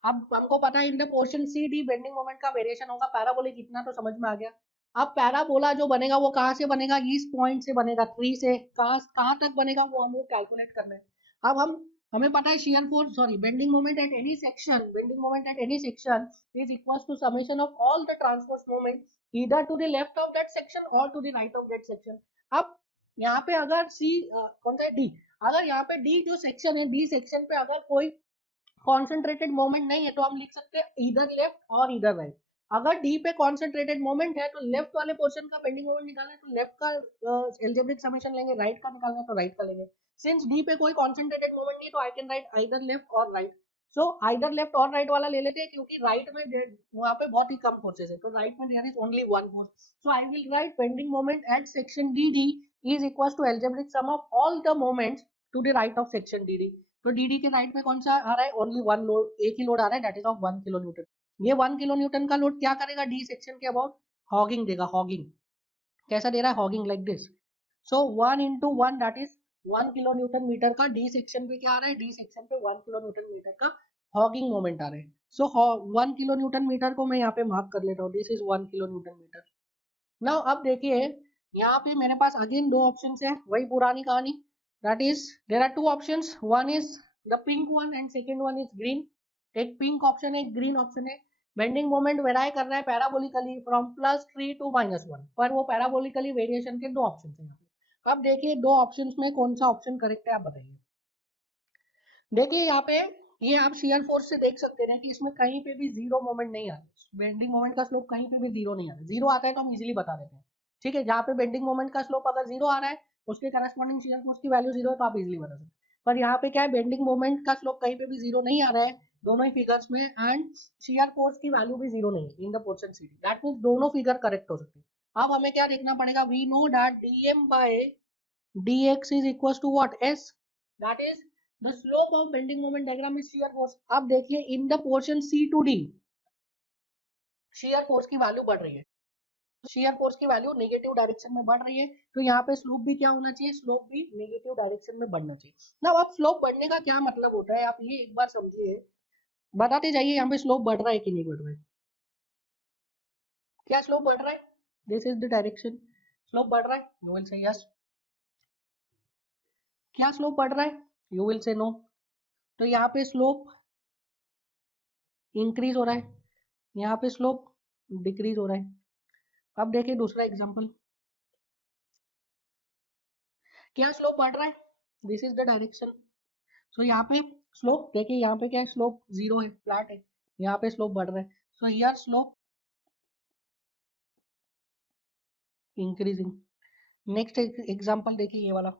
अब हमको पता है in the portion C D bending moment का वेरिएशन होगा पैराबोलिक, इतना तो समझ में आ गया। अब पैराबोला जो बनेगा वो कहाँ से बनेगा, इस पॉइंट से बनेगा 3 से, कहाँ तक बनेगा वो हमको कैलकुलेट करना है। अब हमें पता है shear force sorry bending moment at any section, bending moment at any section is equals to summation of all the transverse moment either to the left of that section और to the right of that section. अब यहाँ पे अगर सी कौन सा है D, अगर यहाँ पे डी जो सेक्शन है डी सेक्शन पे अगर कोई कॉन्सेंट्रेटेड मोमेंट नहीं है तो हम लिख सकते हैं इधर लेफ्ट और इधर राइट। अगर डी पे कॉन्सेंट्रेटेड मोमेंट है तो लेफ्ट वाले पोर्शन का बेंडिंग मोमेंट निकालना है तो लेफ्ट का एल्जेब्रिक समेशन लेंगे, राइट का निकालना है तो राइट का लेंगे। सिंस डी पे कोई कॉन्सेंट्रेटेड मोमेंट नहीं है तो I can right either left और राइट, सो आइदर लेफ्ट और राइट वाला ले लेते हैं क्योंकि राइट में वहां पे बहुत ही कम फोर्सेस है, तो राइट में there is only one force, so I will write bending moment at section D D is equal to algebraic sum of all the moments to the right of section D D. तो DD के right में कौन सा आ रहा है, only one load, एक ही load आ रहा है that is of 1 kilo newton. ये 1 किलो न्यूटन का लोड क्या करेगा डी सेक्शन के अबाउट, हॉगिंग देगा, हॉगिंग कैसा दे रहा है hogging like this, so 1 into 1 that is 1 kilo newton metre का डी सेक्शन पे क्या आ रहा है, डी सेक्शन पे 1 किलो न्यूटन मीटर का हॉगिंग मोमेंट आ रहा है। सो 1 किलो न्यूटन मीटर को मैं यहाँ पे मार्क कर लेता हूँ, this is 1 kilo newton metre. Now अब देखिए यहाँ पे मेरे पास अगेन दो ऑप्शंस है, वही पुरानी कहानी, that is there are two options, one is the pink one and second one is green. एक पिंक ऑप्शन है एक ग्रीन ऑप्शन है। बेंडिंग मोमेंट वेराई कर रहा है पैराबोलिकली फ्रॉम +3 to -1, पर वो पैराबोलिकली वेरिएशन के दो ऑप्शन है यहाँ पे। अब देखिए दो ऑप्शंस में कौन सा ऑप्शन करेक्ट है आप बताइए। देखिए यहाँ पे ये आप शियर फोर्स से देख सकते हैं कि इसमें कहीं पे भी जीरो मोमेंट नहीं आ रहा, बेंडिंग मोमेंट का स्लोप कहीं पे भी जीरो नहीं आ रहा, जीरो आता है तो हम इजीली बता देते हैं, ठीक है, जहाँ पे बेंडिंग मोमेंट का स्लोप अगर जीरो आ रहा है उसके करस्पॉन्डिंग शियर फोर्स की वैल्यू जीरो है तो आप इजीली बता सकते हैं। पर यहाँ पे क्या है बेंडिंग मोमेंट का स्लोप कहीं पे भी जीरो नहीं आ रहा है दोनों ही फिगर्स में, एंड शियर फोर्स की वैल्यू भी जीरो नहीं है in the portion C D, that means दोनों फिगर करेक्ट हो सकते हैं। अब हमें क्या देखना पड़ेगा, we know that dm by dx is equals to what, s, that is the slope of bending moment diagram is shear force। अब देखिए in the portion c to d shear force की वैल्यू बढ़ रही है, shear force की value negative direction में बढ़ रही है, तो यहाँ पे स्लोप भी क्या होना चाहिए, स्लोप भी नेगेटिव डायरेक्शन में बढ़ना चाहिए ना। अब स्लोप बढ़ने का क्या मतलब होता है आप ये एक बार समझिए, बताते जाइए यहाँ पे स्लोप बढ़ रहा है कि नहीं बढ़ रहा है, क्या स्लोप बढ़ रहा है, this is the direction, slope बढ़ रहा है, यू विल से यस। क्या स्लोप बढ़ रहा है, यू विल से नो। तो यहाँ पे स्लोप इंक्रीज हो रहा है, यहाँ पे स्लोप डिक्रीज हो रहा है। अब देखिए दूसरा एग्जांपल, क्या स्लोप बढ़ रहा है, दिस इज द डायरेक्शन, सो यहाँ पे स्लोप देखिए यहाँ पे क्या है, स्लोप जीरो है, फ्लैट है, यहाँ पे स्लोप बढ़ रहा है, so here slope increasing. Next example देखिए ये वाला,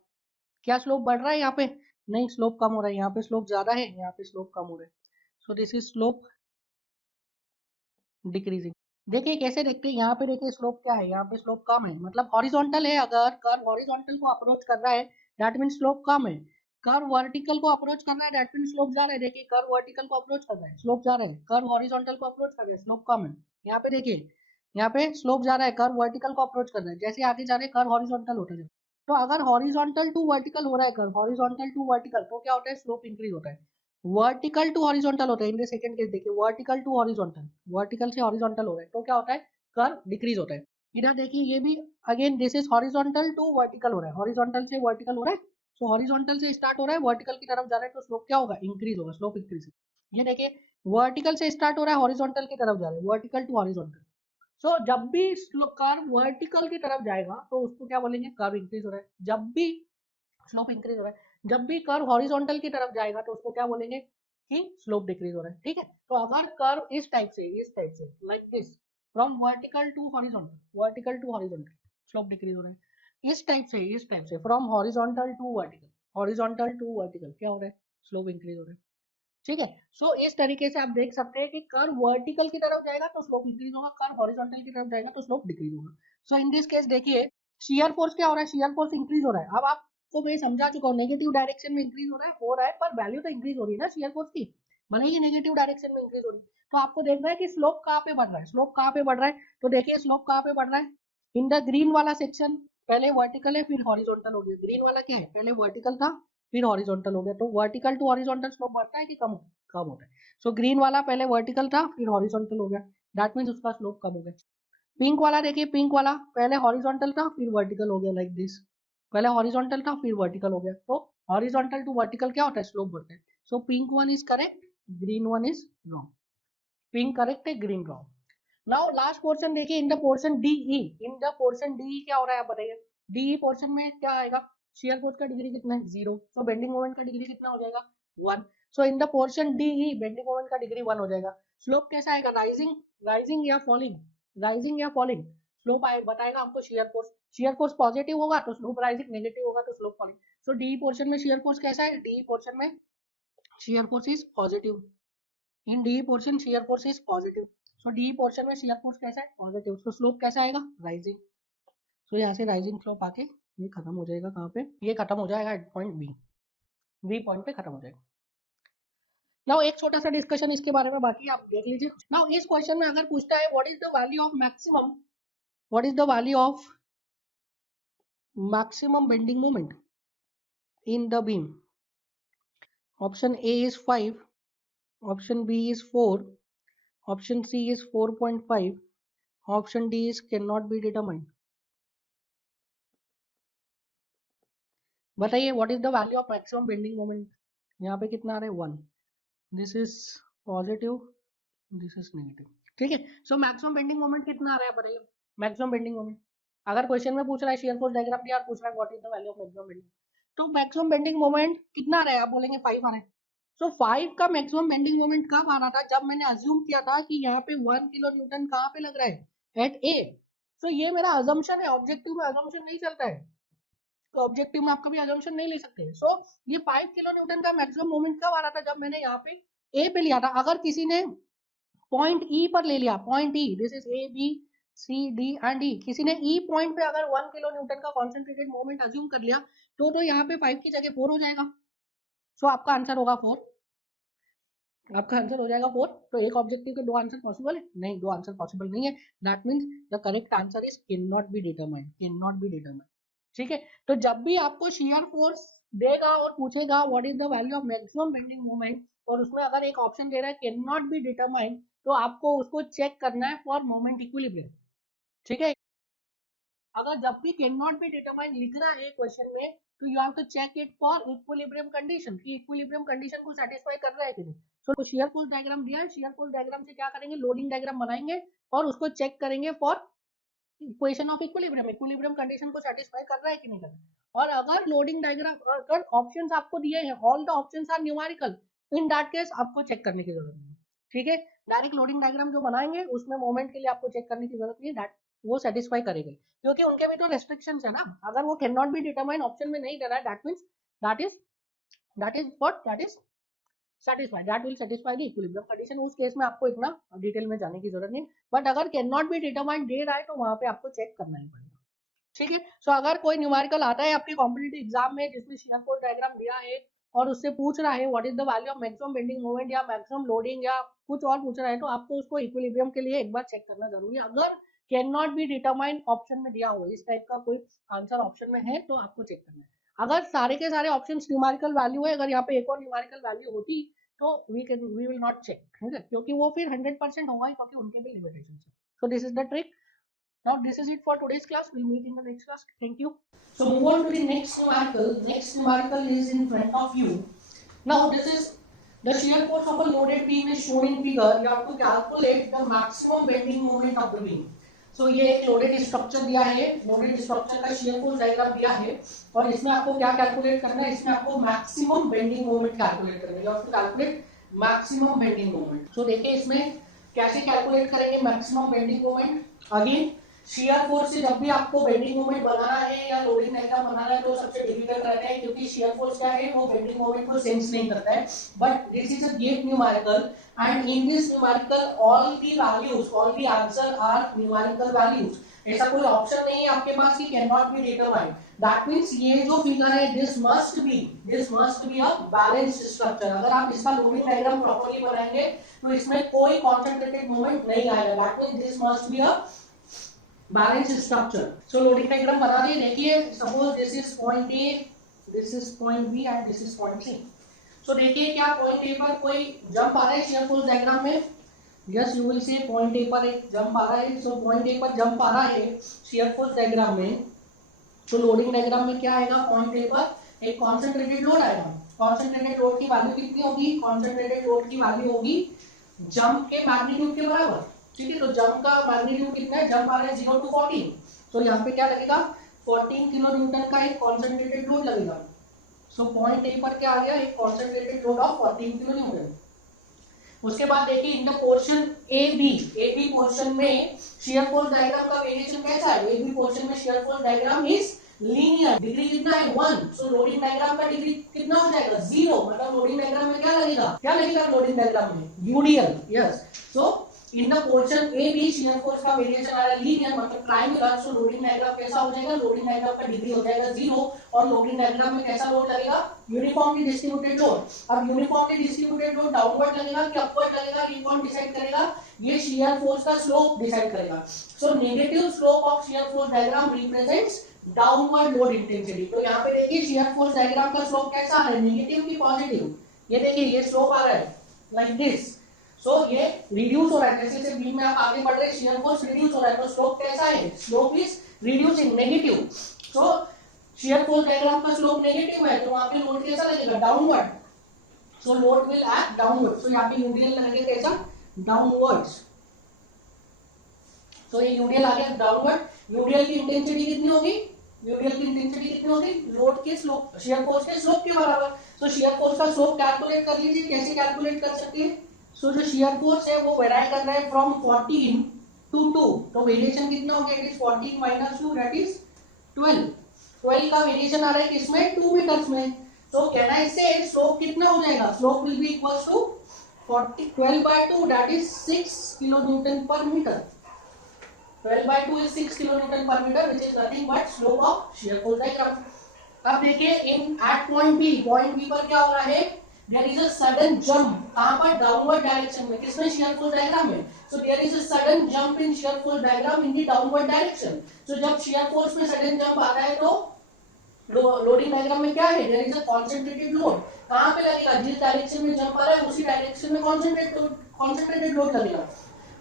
क्या स्लोप बढ़ रहा है यहाँ पे, नहीं स्लोप कम हो रहा है, यहाँ पे स्लोप ज्यादा है, यहाँ पे स्लोप कम हो रहा है, so this is slope decreasing. देखिए कैसे देखते हैं, यहाँ पे देखिए स्लोप क्या है, यहाँ पे स्लोप कम है, मतलब हॉरिजॉन्टल है, अगर कर्व हॉरिजॉन्टल को अप्रोच कर रहा है दैट मीन स्लोप कम है, कर्व वर्टिकल को अप्रोच कर रहा है दैट मीन स्लोप जा रहा है, देखिए कर्व वर्टिकल को अप्रोच कर रहा है स्लोप जा रहा है, कर्व हॉरिजॉन्टल को अप्रोच कर रहा है स्लोप कम है। यहाँ पे देखिए यहाँ पे स्लोप जा रहा है, कर्व वर्टिकल को अप्रोच कर रहा है, जैसे आगे जा रहे हैं कर्व हॉरिजॉन्टल होता है, तो अगर हॉरिजॉन्टल टू वर्टिकल हो रहा है कर्व हॉरिजॉन्टल टू वर्टिकल तो क्या होता है, स्लोप इंक्रीज होता है। वर्टिकल टू हॉरिजॉन्टल होता है, इन द सेकंड केस देखिए वर्टिकल टू हॉरिजॉन्टल, वर्टिकल से हॉरिजॉन्टल हो रहा है तो क्या होता है, कर्व डिक्रीज होता है। इधर देखिए ये भी again this is horizontal to vertical हो रहा है, हॉरिजॉन्टल से वर्टिकल हो रहा है, सो हॉरिजॉन्टल से स्टार्ट हो रहा है वर्टिकल की तरफ जा रहा है तो स्लोप क्या होगा, इंक्रीज होगा, स्लोप इंक्रीज। ये देखिए वर्टिकल से स्टार्ट हो रहा है हॉरिजॉन्टल की तरफ जा रहा है, वर्टिकल टू हॉरिजॉन्टल, सो जब भी कर्व वर्टिकल की तरफ जाएगा तो उसको क्या बोलेंगे, कर्व इंक्रीज हो रहा है, जब भी स्लोप इंक्रीज हो रहा है, जब भी कर्व हॉरिजॉन्टल की तरफ जाएगा तो उसको क्या बोलेंगे कि स्लोप डिक्रीज हो रहा है, ठीक है। तो अगर कर्व इस टाइप से like this from vertical to horizontal, vertical to horizontal slope decrease हो रहा है। इस टाइप से from horizontal to vertical, horizontal to vertical क्या हो रहा है, स्लोप इंक्रीज हो रहा है। ठीक है, सो इस तरीके से आप देख सकते हैं कि कर्व वर्टिकल की तरफ जाएगा तो स्लोप इंक्रीज होगा, कर्व हॉरिजॉन्टल की तरफ जाएगा तो स्लोप डिक्रीज होगा। सो इन दिस केस देखिए शियर फोर्स क्या हो रहा है, शियर फोर्स इंक्रीज हो रहा है। अब आपको मैं समझा चुका हूँ नेगेटिव डायरेक्शन में इंक्रीज हो रहा है पर वैल्यू तो इंक्रीज हो रही है ना शियर फोर्स की, भले ही नेगेटिव डायरेक्शन में इंक्रीज हो रही है। तो आपको देखना है कि स्लोप कहाँ पे बढ़ रहा है, स्लोप कहाँ पे बढ़ रहा है। तो देखिए स्लोप कहाँ पे बढ़ रहा है, इन द ग्रीन वाला सेक्शन, पहले वर्टिकल है फिर हॉरिजॉन्टल हो गया, ग्रीन वाला क्या है पहले वर्टिकल था फिर हॉरिजॉन्टल हो गया। तो वर्टिकल टू हॉरिजॉन्टल स्लोप बढ़ता है कि कम होता है। सो ग्रीन वाला पहले वर्टिकल था फिर हॉरिजॉन्टल हो गया, दैट मीन्स उसका स्लोप कम हो गया। पिंक वाला देखिए, पिंक वाला पहले हॉरिजॉन्टल था फिर वर्टिकल हो गया लाइक दिस, पहले हॉरिजॉन्टल था फिर वर्टिकल हो गया। तो हॉरिजॉन्टल टू वर्टिकल क्या होता है, स्लोप बढ़ता है। So pink one is correct, green one is wrong, pink correct है green wrong. Now last portion देखिए, in the portion DE, in the portion DE क्या हो रहा है आप बताइए, डीई पोर्शन में क्या आएगा, शियर फोर्स का डिग्री कितना है 0, सो बेंडिंग मोमेंट का डिग्री कितना हो जाएगा 1। So in the portion DE bending moment का डिग्री 1 हो जाएगा। स्लोप कैसा आएगा, राइजिंग, राइजिंग या फॉलिंग, राइजिंग या फॉलिंग, स्लोप आए बताएगा हमको शियर फोर्स पॉजिटिव होगा तो स्लोप राइजिंग, नेगेटिव होगा तो स्लोप फॉलिंग। सो डीई पोर्शन में शियर फोर्स कैसा है, डीई पोर्शन में shear force is positive, in D portion shear force is positive. So D portion में शियर फोर्स कैसा है पॉजिटिव, तो स्लोप कैसा आएगा राइजिंग। सो यहाँ से राइजिंग स्लोप आके ये खत्म हो जाएगा कहाँ पे, ये खत्म हो जाएगा at point B, B point पे खत्म हो जाएगा। नाउ एक छोटा सा डिस्कशन इसके बारे में बाकी आप देख लीजिए। नाउ इस क्वेश्चन में अगर पूछता है what is the value of maximum, what is the value of maximum bending moment in the beam, option A is 5, option B is 4, option C is 4.5, option D is can not be determined. बताइए what is the value of maximum bending moment, यहाँ पे कितना आ रहा है 1, this is positive, this is negative. ठीक है, सो maximum bending moment कितना आ रहा है बताइए, मैक्सिमम बेंडिंग मोमेंट अगर क्वेश्चन में पूछ रहा है शियर फोर्स डायग्राम दिया और पूछ रहा है what is the value of maximum bending, तो मैक्सिमम बेंडिंग मोमेंट कितना आ रहा है, आप बोलेंगे 5 आ रहा है। सो 5 का मैक्सिमम बेंडिंग मोमेंट कब आ रहा था, जब मैंने अज्यूम किया था कि यहाँ पे 1 किलो न्यूटन कहाँ पे लग रहा है एट ए। सो ये मेरा अजम्पशन है, ऑब्जेक्टिव में अजम्पशन नहीं चलता है, तो ऑब्जेक्टिव में आप कभी अजम्पशन नहीं ले सकते। सो ये 5 किलो न्यूटन का मैक्सिमम मोमेंट कब आ रहा था, जब मैंने यहाँ पे ए पे लिया था। अगर किसी ने पॉइंट ई पर ले लिया, point E, this is A B C D and E, किसी ने ई पॉइंट पे अगर 1 किलो न्यूटन का कॉन्सेंट्रेटेड मोमेंट अज्यूम कर लिया तो यहाँ पे 5 की जगह 4 हो जाएगा। सो आपका आंसर होगा 4, आपका आंसर हो जाएगा 4। तो एक ऑब्जेक्टिव के दो आंसर पॉसिबल है, नहीं दो आंसर पॉसिबल नहीं है, that means the correct answer is can not be determined, can not be determined. ठीक है, तो जब भी आपको शियर फोर्स देगा और पूछेगा what is the value of maximum bending moment और उसमें अगर एक ऑप्शन दे रहा है कैन नॉट बी डिटरमाइंड, तो आपको उसको चेक करना है फॉर मोमेंट इक्विलिब्रियम। ठीक है, अगर जब भी कैन नॉट बी डिटरमाइंड लिख रहा है क्वेश्चन में तो you have to check it for equilibrium condition, कि इक्विलिब्रियम कंडीशन को सेटिस्फाई कर रहा है कि नहीं। सो शियर फोर्स डायग्राम दिया है, शियर फोर्स डायग्राम से क्या करेंगे, लोडिंग डायग्राम बनाएंगे और उसको चेक करेंगे for equation of equilibrium, equilibrium condition को सेटिस्फाई कर रहा है कि नहीं कर रहा है। और अगर लोडिंग डायग्राम, अगर ऑप्शंस आपको दिए हैं all the options are numerical, in that case आपको चेक करने की जरूरत नहीं है। ठीक है, डायरेक्ट लोडिंग डायग्राम जो बनाएंगे उसमें मोमेंट के लिए आपको चेक करने की जरूरत नहीं है, दैट वो सेटिस्फाई करेंगे, क्योंकि उनके भी तो रेस्ट्रिक्शंस है ना। अगर वो can not be determine option में नहीं दे रहा है, that means that is what, that is satisfied, that will satisfy the equilibrium condition। उस केस में आपको इतना डिटेल में जाने की जरूरत नहीं, बट अगर कैन नॉट बी डिटरमाइंड दे रहा है तो वहां पे आपको चेक करना ही पड़ेगा। ठीक है, सो अगर कोई न्यूमेरिकल आता है आपके कॉम्पिटिटिव एग्जाम में जिसमें शियर फोर्स डायग्राम दिया है और उससे पूछ रहा है what is the value of maximum bending moment या मैक्सिमम लोडिंग या कुछ और पूछ रहा है, तो आपको उसको इक्विलिब्रियम के लिए एक बार चेक करना जरूरी है। अगर can not be determined option में दिया हो, इस टाइप का कोई आंसर ऑप्शन में है तो आपको चेक करना है। अगर सारे के सारे ऑप्शन न्यूमेरिकल वैल्यू है, अगर यहाँ पे एक और न्यूमेरिकल वैल्यू होती तो वी विल नॉट चेक, ठीक है, क्योंकि वो फिर 100% होगा ही, क्योंकि उनके भी लिमिटेशन है। So this is the trick. Now this is it for today's class. We'll meet in the next class. Thank you. So move on to the next numerical. Next numerical is in front of you. Now this is the shear force of a loaded beam is shown in figure. You have to calculate the maximum bending moment of the beam. So ये एक loaded structure दिया है, loaded structure का shear force diagram दिया है और इसमें आपको क्या कैलकुलेट करना है, इसमें आपको मैक्सिमम बेंडिंग मोमेंट कैलकुलेट करना है। You have to calculate maximum bending moment. So देखिए इसमें कैसे कैलकुलेट करेंगे maximum bending moment. Again shear force से जब भी आपको बेंडिंग मोमेंट बनाना है या लोडिंग डायग्राम बनाना है तो सबसे डिफिकल्ट रहता है, क्योंकि शियर फोर्स क्या है, वो बेंडिंग मोमेंट को सेंस नहीं करता है। But this is a GATE numerical and in this numerical all the values, all the answer are numerical values. ऐसा कोई ऑप्शन नहीं है आपके पास कि can not be determined. That means ये जो फिगर है this must be a balanced structure. अगर आप इसका लोडिंग डायग्राम प्रॉपर्ली बनाएंगे तो इसमें कोई कॉन्सेंट्रेटेड मोमेंट नहीं आएगा। That means this must be a balanced structure. So loading diagram बना दिए। देखिए suppose this is point A, this is point B and this is point C. So देखिए क्या पॉइंट ए पर कोई जंप आ रहा है शियर फोर्स डायग्राम में? यस, यू विल से पॉइंट ए पर एक जंप आ रहा है। सो पॉइंट ए पर जंप आ रहा है शियर फोर्स डायग्राम में, तो लोडिंग डायग्राम में क्या आएगा? पॉइंट ए पर एक कॉन्सेंट्रेटेड लोड आएगा। कॉन्सेंट्रेटेड लोड की वैल्यू कितनी होगी? कॉन्सेंट्रेटेड लोड की वैल्यू होगी जंप के मैग्नीट्यूड के बराबर। ठीक है, तो जंप का मैग्नीट्यूड कितना है? जंप आ रहा है 0 to 14, तो यहाँ पे क्या लगेगा? 14 किलो न्यूटन का एक कॉन्सेंट्रेटेड लोड लगेगा। सो पॉइंट ए पर क्या आ गया? एक concentrated load of 14 kilo newton. उसके बाद देखिए in the portion A B portion में शियर फोर्स डायग्राम का वेरिएशन कैसा है? ए बी पोर्शन में shear force diagram is linear. Degree कितना है? 1। सो लोडिंग डायग्राम का डिग्री कितना हो जाएगा? 0। मतलब लोडिंग डायग्राम में क्या लगेगा? क्या लगेगा लोडिंग डायग्राम में? UDL. Yes, so in the portion A B shear force का वेरिएशन आ रहा है लीनियर, मतलब ट्रायंगुलर। सो लोडिंग डायग्राम कैसा हो जाएगा? लोडिंग डायग्राम का डिग्री हो जाएगा 0 और लोडिंग डायग्राम में कैसा लोड लगेगा? Uniformly distributed load. अब यूनिफॉर्मली डिस्ट्रीब्यूटेड लोड डाउनवर्ड लगेगा कि अपवर्ड लगेगा, ये कौन डिसाइड करेगा? ये शियर फोर्स का स्लोप डिसाइड करेगा। सो negative slope of shear force diagram represents downward load intensity. तो यहाँ पे देखिए शियर फोर्स डायग्राम का स्लोप कैसा आ रहा है? नेगेटिव की पॉजिटिव? ये देखिए ये स्लोप आ रहा है लाइक दिस। सो ये रिड्यूस हो रहा है, जैसे जैसे बीम में आप आगे बढ़ रहे हैं शियर फोर्स रिड्यूस हो रहा है, तो स्लोप कैसा है? Slope is reducing, negative. So shear force diagram का स्लोप नेगेटिव है, तो वहां पे लोड कैसा लगेगा? Downward. So load will act downward. So यहाँ पे यूडियल लगेगा कैसा? डाउनवर्ड्स। तो ये यूडियल आ गया डाउनवर्ड। यूडियल की इंटेंसिटी कितनी होगी? यूडियल की इंटेंसिटी कितनी होगी? लोड के स्लोप, शियर फोर्स के स्लोप के बराबर। तो शियर फोर्स का स्लोप कैलकुलेट कर लीजिए। कैसे कैलकुलेट कर सकते हैं? सो जो शियर फोर्स है वो वेरी कर रहा है फ्रॉम 14 to 2, तो वेरिएशन कितना हो गया? It is 14 minus 2, that is 12। 12 का वेरिएशन आ रहा है किसमें? 2 मीटर्स में। तो कैन आई से स्लोप कितना हो जाएगा? Slope will be equals to 12/2, that is 6 kilo newton per metre. 12/2 is 6 kilonewton per meter, which is nothing but slope of shear force diagram. अब देखिए इन एट पॉइंट बी पर क्या हो रहा है? There is a sudden jump. कहाँ पर? Downward direction में। किसमें? शियर फोर्स डायग्राम में। So there is a sudden jump in shear force diagram in the downward direction. So जब शियर फोर्स में सडन जंप आता है तो लोडिंग डायग्राम में क्या है? There is a concentrated load. कहाँ पे लगेगा? जिस डायरेक्शन में जंप आ रहा है उसी डायरेक्शन में कॉन्सेंट्रेटेड लोड लगेगा।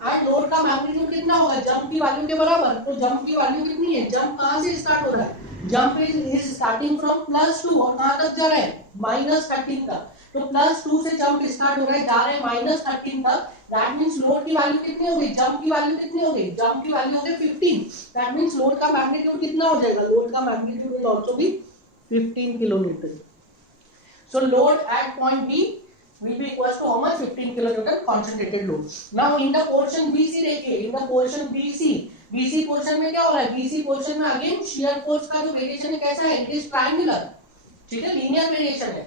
एंड लोड का मैग्नीट्यूड कितना होगा? जंप की वैल्यू के बराबर। तो जंप की वैल्यू कितनी है? जंप कहाँ से स्टार्ट हो रहा है? जंप इज स्टार्टिंग फ्रॉम +2 और कहाँ तक जा रहा है? -13 तक। तो +2 से जंप स्टार्ट हो रहा है, जा रहे हैं -13 तक। दैट मींस लोड की वैल्यू कितनी हो गई? जंप की वैल्यू कितनी हो गई? जंप की वैल्यू हो गई 15। दैट मींस लोड का मैग्नीट्यूड कितना हो जाएगा? लोड का magnitude will also be 15 kilo newton. So load at point B will be equals to how much? 15 kilonewton concentrated load. Now in the portion BC देखिए, in the portion BC portion में क्या हो रहा है? BC portion में again shear force का जो variation है कैसा है? It is triangular, ठीक है, लीनियर वेरिएशन है,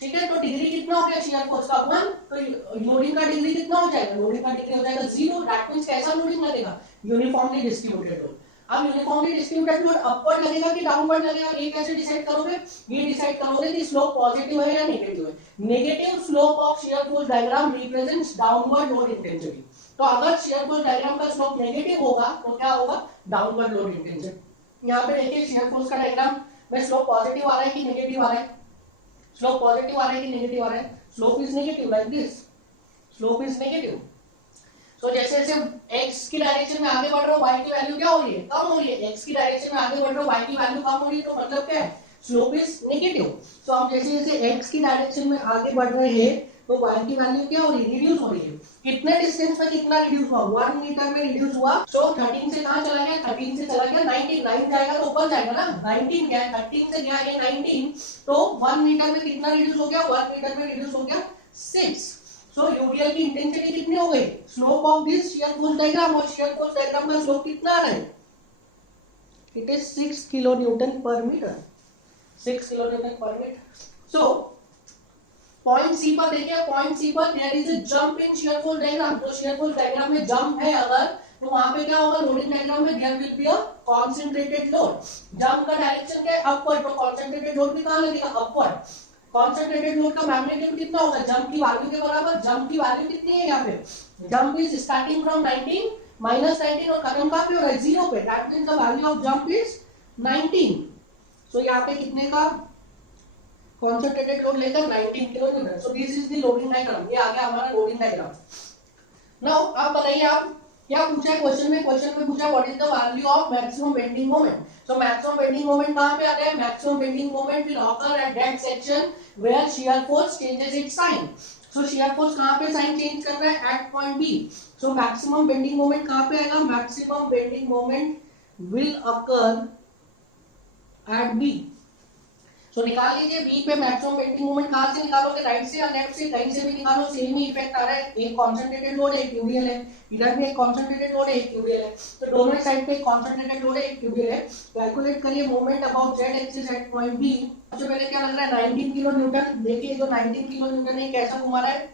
ठीक है। तो डिग्री कितना हो गया shear force का? 1। तो लोडिंग का डिग्री कितना हो जाएगा? लोडिंग का डिग्री हो जाएगा 0। दैट मींस कैसा लोडिंग लगेगा? Uniformly distributed load. अब यूनिफॉर्मली डिस्ट्रीब्यूटेड लोड अपवर्ड लगेगा कि डाउनवर्ड लगेगा? ये कैसे डिसाइड करोगे? ये डिसाइड करोगे कि स्लोप पॉजिटिव है या नेगेटिव है। Negative slope of shear force diagram represents downward load intensity. तो अगर शियर फोर्स डायग्राम का स्लोप नेगेटिव होगा तो क्या होगा? Downward load intensity. यहाँ पे देखिए शियर फोर्स का डायग्राम में स्लोप पॉजिटिव आ रहा है कि नेगेटिव आ रहा है? स्लोप पॉजिटिव आ रहा है कि नेगेटिव आ रहा है? Slope is negative like this, slope is negative. तो जैसे जैसे x की डायरेक्शन में आगे बढ़ रहे हो y की वैल्यू क्या हो रही है? कम हो रही है। x की डायरेक्शन में आगे बढ़ रहे हो y की वैल्यू कम हो रही है, तो मतलब क्या है? Slope is negative. तो हम जैसे जैसे x की डायरेक्शन में आगे बढ़ रहे हैं तो y की वैल्यू क्या हो रही है? रिड्यूस हो रही है। कितने डिस्टेंस में कितना रिड्यूस हुआ? 1 मीटर में रिड्यूस हुआ। सो 13 से कहां चला गया? 13 से चला गया 19। 9 जाएगा तो ऊपर जाएगा ना, 19 गया, 13 से गया ये 19, तो 1 मीटर में कितना रिड्यूस हो गया? 1 मीटर में रिड्यूस हो गया 6। सो यूडीएल की इंटेंसिटी कितनी हो गई? Slope of this shear force diagram, और शियर फोर्स डायग्राम का स्लोप कितना आ रहा है? It is 6 kilonewton per meter. 6 kilonewton per meter. So point C पर देखिए, पॉइंट सी पर there is a jump in shear force diagram. तो शियर फोर्स डायग्राम में जंप है अगर, तो वहां पे क्या होगा, लोडिंग डायग्राम में there will be a concentrated load. Jump का डायरेक्शन क्या है, अपवर्ड, तो कंसंट्रेटेड लोड भी कहां लगेगा, अपवर्ड। कंसंट्रेटेड लोड का मैग्नीट्यूड कितना होगा, जंप की वैल्यू के बराबर। जंप की वैल्यू कितनी है यहाँ पे, जंप इज स्टार्टिंग फ्रॉम 19 -19 और खत्म कहां पे हो रहा है, 0 पे। That means the value of jump is 19। सो यहाँ पे कितने का concentrated load लेकर 19 kilometre. So this is the loading diagram. ये आ गया हमारा लोडिंग डायग्राम। नाउ अब बताइए आप क्या पूछा है क्वेश्चन में। क्वेश्चन में पूछा what is the value of maximum bending moment. So maximum bending moment कहां पे आता है, maximum bending moment will occur at that section where shear force changes its sign. So shear force कहां पे sign change कर रहा है, at point B. So maximum bending moment कहां पे आएगा, maximum bending moment will occur at B. So निकाल लीजिए बी पे मैक्सिमम बेंडिंग मोमेंट। कहां से निकालोगे, राइट से या लेफ्ट से, कहीं से भी निकालो, सेम ही इफेक्ट आ रहा है। एक कंसंट्रेटेड लोड है, एक क्यूबियल है, इधर भी एक कंसंट्रेटेड लोड है, एक क्यूबियल है, तो दोनों साइड पे एक कंसंट्रेटेड लोड है, एक क्यूबियल है। कैलकुलेट करिए moment about z axis at point B. सबसे पहले क्या लग रहा है, 19 किलो न्यूटन। देखिए जो 19 किलो न्यूटन है कैसा घुमा रहा है,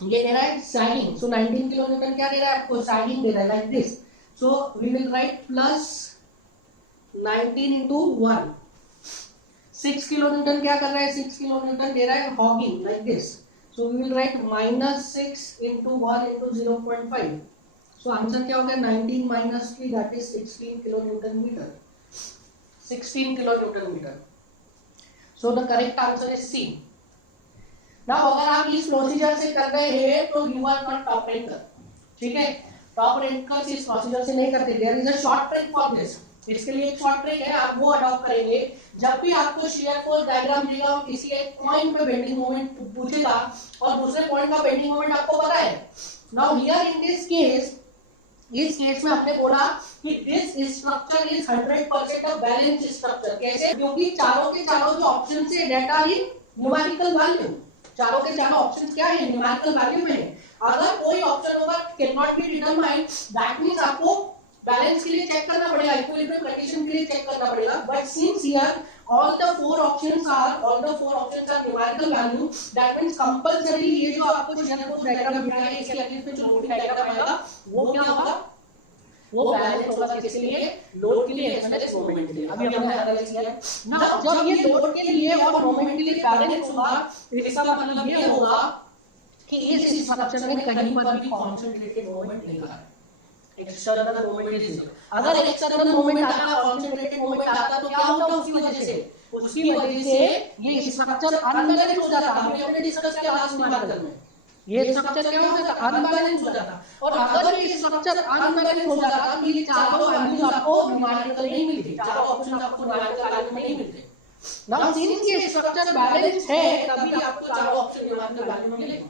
ये दे रहा है सैगिंग। सो 19 किलो न्यूटन क्या दे रहा है आपको, सैगिंग दे रहा है, like this. So we will write plus 19 into 1। 6 kilo newton क्या कर रहा है, 6 किलो न्यूटन दे रहा है hogging, like this. So we will write -6 into 1 into 0.5। So answer क्या हो गया, 19 - 3 that is 16 kilo newton metre. 16 kilo newton metre. So the correct answer is C. Now अगर आप इस प्रोसीजर से कर रहे हैं तो you are not top ranker, ठीक है। टॉप रैंकर्स इस प्रोसीजर से नहीं करते। There is a short trick for this. इसके लिए एक शॉर्ट ट्रिक है, आप वो अडॉप्ट करेंगे। जब भी आपको शियर फोर्स डायग्राम देगा और किसी एक पॉइंट पे बेंडिंग मोमेंट पूछेगा और दूसरे पॉइंट का बेंडिंग मोमेंट आपको पता है, now here in this case, इस केस में हमने बोला कि this structure is 100% a balance structure. कैसे, क्योंकि चारों के चारों जो ऑप्शन है that are in numerical value. चारों के चारों ऑप्शन क्या है, न्यूमेरिकल वैल्यू में है। अगर कोई ऑप्शन होगा can not be determined, that means आपको बैलेंस के लिए चेक करना पड़ेगा, इक्विलिब्रियम कंडीशन के लिए चेक करना पड़ेगा। But since here all the four options are numerical value, that means compulsory ये जो आपको शियर फोर्स डायग्राम दिखाया है इसके अगेंस्ट में जो लोडिंग डायग्राम आएगा वो क्या होगा, वो बैलेंस होगा। किसके लिए, लोड के लिए, एज मोमेंट के लिए। अभी हमने एनालाइज किया है ना। जब ये लोड के लिए और मोमेंट के लिए बैलेंस होगा, इसका मतलब ये होगा कि इस स्ट्रक्चर में कहीं पर भी कंसंट्रेटेड मोमेंट नहीं आ रहा है। एक्सटर्नल मोमेंट इज, अगर एक्सटर्नल मोमेंट आता, कंसंट्रेटेड मोमेंट आता तो क्या होता उसकी वजह से ये स्ट्रक्चर अनबैलेंस हो जाता। हमने अपने डिस्कस किया लास्ट मॉड्यूल में, ये स्ट्रक्चर क्या हो जाता, अनबैलेंस हो जाता। और अगर ये स्ट्रक्चर अनबैलेंस हो जाता तो ये चारों वैल्यूज आपको न्यूमेरिकल नहीं मिलती, चारों ऑप्शन आपको न्यूमेरिकल वैल्यू में नहीं मिलते। नाउ सिंस ये स्ट्रक्चर बैलेंस है तभी आपको चारों ऑप्शन न्यूमेरिकल वैल्यू में मिलेंगे।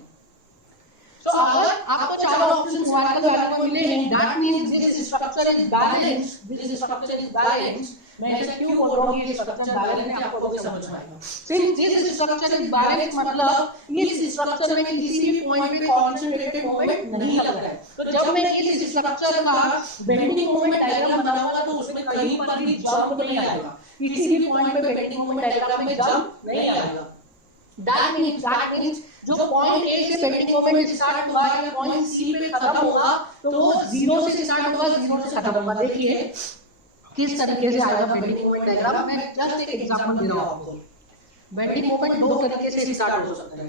So अगर आपको चारों ऑप्शन न्यूमेरिकल वैल्यू में मिले नहीं, that means this structure is balanced, this structure is balanced. मैं ऐसा क्यों बोल रहा हूं कि ये स्ट्रक्चर बैलेंस है, आपको अभी समझ में आएगा। Since this structure is balance मतलब इस स्ट्रक्चर में किसी भी पॉइंट पे कंसंट्रेटेड मोमेंट नहीं लग रहा है। तो जब मैं इस स्ट्रक्चर का बेंडिंग मोमेंट डायग्राम बनाऊंगा तो उसमें कहीं पर भी जंप नहीं आएगा, किसी भी पॉइंट पे बेंडिंग मोमेंट डायग्राम में जंप नहीं आएगा। That means जो पॉइंट ए से बेंडिंग मोमेंट स्टार्ट हुआ है पॉइंट सी पे खत्म होगा तो वो 0 से स्टार्ट होगा, 0 से खत्म होगा। देखिए किस तरीके से आएगा बेंडिंग मोमेंट डायग्राम। मैं जस्ट एक एग्जांपल दे रहा हूं आपको। बेंडिंग मोमेंट दो तरीके से स्टार्ट हो सकता है,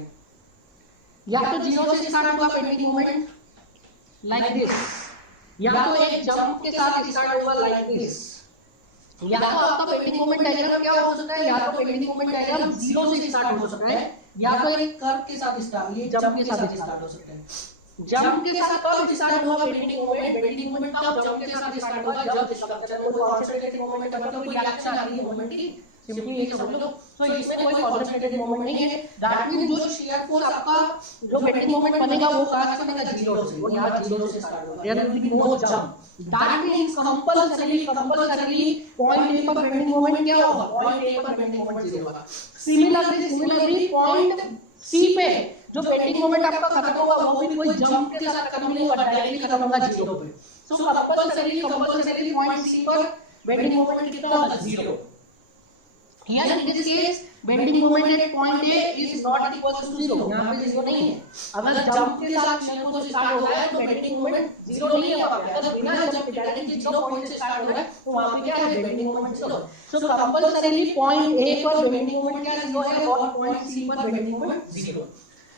या तो 0 से स्टार्ट होगा बेंडिंग मोमेंट लाइक दिस, या तो एक जंप के साथ स्टार्ट होगा लाइक दिस, या तो आपका बेंडिंग मोमेंट डायग्राम क्या हो सकता है, या तो बेंडिंग मोमेंट डायग्राम 0 से स्टार्ट हो सकता है, या तो एक कर्व के साथ स्टार्ट, ये जंप के साथ स्टार्ट हो सकता है। जंप के साथ कब स्टार्ट होगा बेंडिंग मोमेंट, बेंडिंग मोमेंट कब जंप के साथ स्टार्ट होगा, जब स्ट्रक्चर में कोई कंसंट्रेटेड मोमेंट मतलब कोई रिएक्शन आ रही है मोमेंट की, सिंपली ये समझ लो। तो इसमें कोई कंसंट्रेटेड मोमेंट नहीं है, दैट मींस जो शियर फोर्स आपका जो बेंडिंग मोमेंट बनेगा वो कहां से बनेगा, 0 से, वो यहां 0 से स्टार्ट होगा, there will be no jump. That means compulsorily point A पर बेंडिंग मोमेंट क्या होगा, पॉइंट ए पर बेंडिंग मोमेंट 0 होगा। सिमिलरली पॉइंट सी पे जो बेंडिंग मोमेंट आपका खत्म होगा वो भी कोई जंप के साथ खत्म नहीं होगा, डायरेक्टली खत्म होगा 0 पे। सो कंपल्सरीली पॉइंट सी पर बेंडिंग मोमेंट कितना होगा, 0। Here in this case, bending moment at point A is not equal to 0. यहाँ पे 0 नहीं है। अगर जंप के साथ शेयर फोर्स स्टार्ट हो रहा है तो बेंडिंग मोमेंट 0 नहीं है वहाँ पे। अगर बिना जंप के डायरेक्टली 0 पॉइंट से स्टार्ट हो रहा है तो वहाँ पे क्या है, bending moment 0। So compulsorily point A पर बेंडिंग मोमेंट क्या 0 है और पॉइंट C पर बेंडिंग मोमेंट 0।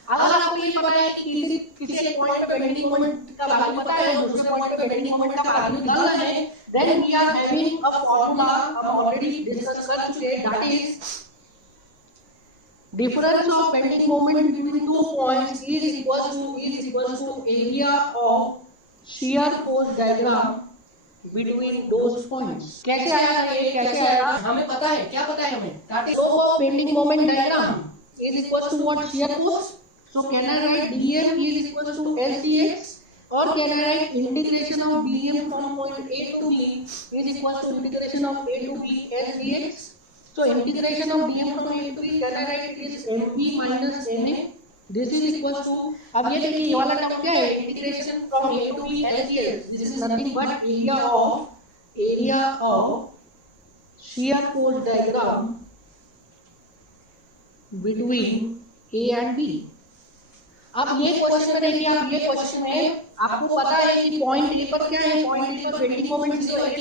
अगर आपको ये पता है कि किसी एक पॉइंट पे बेंडिंग मोमेंट का वैल्यू पता है और दूसरे पॉइंट पे बेंडिंग मोमेंट का वैल्यू निकालना है, then we are having a formula हम already discuss कर चुके हैं, that is difference of bending moment between two points is equals to area of shear force diagram between those points। कैसे आया ये, कैसे आया, हमें पता है, क्या पता है हमें, that is slope of bending moment diagram is equals to what, shear force। So can I write dm is equals to LCX, or can I write integration of dm from point A to B is equals to integration of A to B LCX। So integration of dm from A to B, can I write it is mb minus na, this is equals to, अब ये देखिए ये वाला term क्या है, integration from A to B LCX, this is nothing but area of shear force diagram between A and B। अब ये question में देखिए, आप ये क्वेश्चन में आपको पता है कि पॉइंट ए पर क्या है, पॉइंट ए पर बेंडिंग मोमेंट 0 है।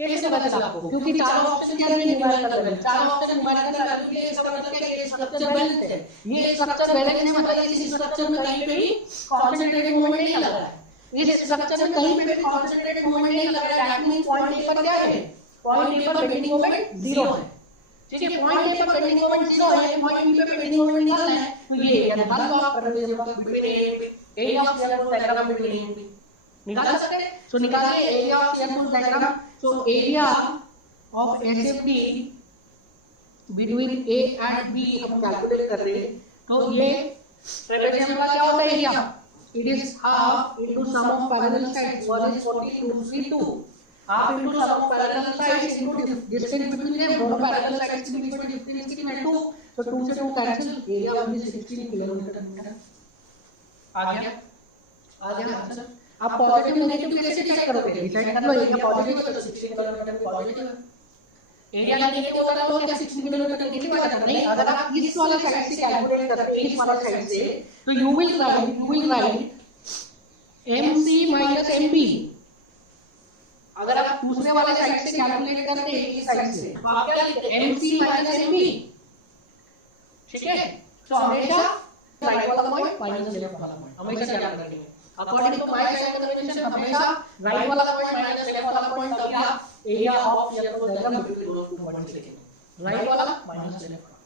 कैसे पता आपको, क्योंकि चारों ऑप्शन क्या है, न्यूमेरिकल वैल्यू, चारों ऑप्शन न्यूमेरिकल वैल्यू के, इसका मतलब क्या है, ये स्ट्रक्चर बैलेंस है। ये स्ट्रक्चर बैलेंस है मतलब इस स्ट्रक्चर में कहीं पे भी कंसंट्रेटेड मोमेंट नहीं लग रहा है, इस स्ट्रक्चर में कहीं पे भी कंसंट्रेटेड मोमेंट नहीं लग रहा है। दैट मींस पॉइंट ए पर क्या है, पॉइंट ए पर बेंडिंग मोमेंट 0 है। ठीक है, पॉइंट ए पर बेंडिंग मोमेंट 0 है, पॉइंट बी पे बेंडिंग मोमेंट निकालना है, तो ये एरिया निकाल लो आप, area of shear force diagram between A and B निकाल सकते हैं। सो निकालिए area of shear force diagram. So area of SFD between A and B हम कैलकुलेट कर रहे हैं, तो ये ट्रेपेजियम का क्या होता है area, it is half into sum of parallel sides, 1 is 40 2 is 2, half into sum of parallel sides into distance between them, दोनों parallel sides के बीच में distance कितना है 2, तो 2 से 2 cancel, area will be 16 kilometre. आ गया आंसर। आप पॉजिटिव नेगेटिव कैसे डिसाइड करोगे, डिसाइड कर लो, एरिया पॉजिटिव है तो 16 किलोमीटर पॉजिटिव है, एरिया नेगेटिव होगा तो क्या 16 किलोमीटर नेगेटिव आ जाता नहीं। अगर आप इस वाला साइड से कैलकुलेट करते हैं, इस वाला साइड से, तो you will write MC minus MP। अगर आप दूसरे वाले साइड से कैलकुलेट करते हैं, इस साइड से, तो आप क्या लिखते हैं, MC minus MP। ठीक है, तो हमेशा राइट वाला पॉइंट माइनस लेफ्ट वाला पॉइंट हमेशा याद रखेंगे। According to my sign convention हमेशा राइट वाला पॉइंट माइनस लेफ्ट वाला पॉइंट, तभी आप area of shear force diagram between दोनों टू पॉइंट्स लिखेंगे। राइट वाला माइनस लेफ्ट वाला,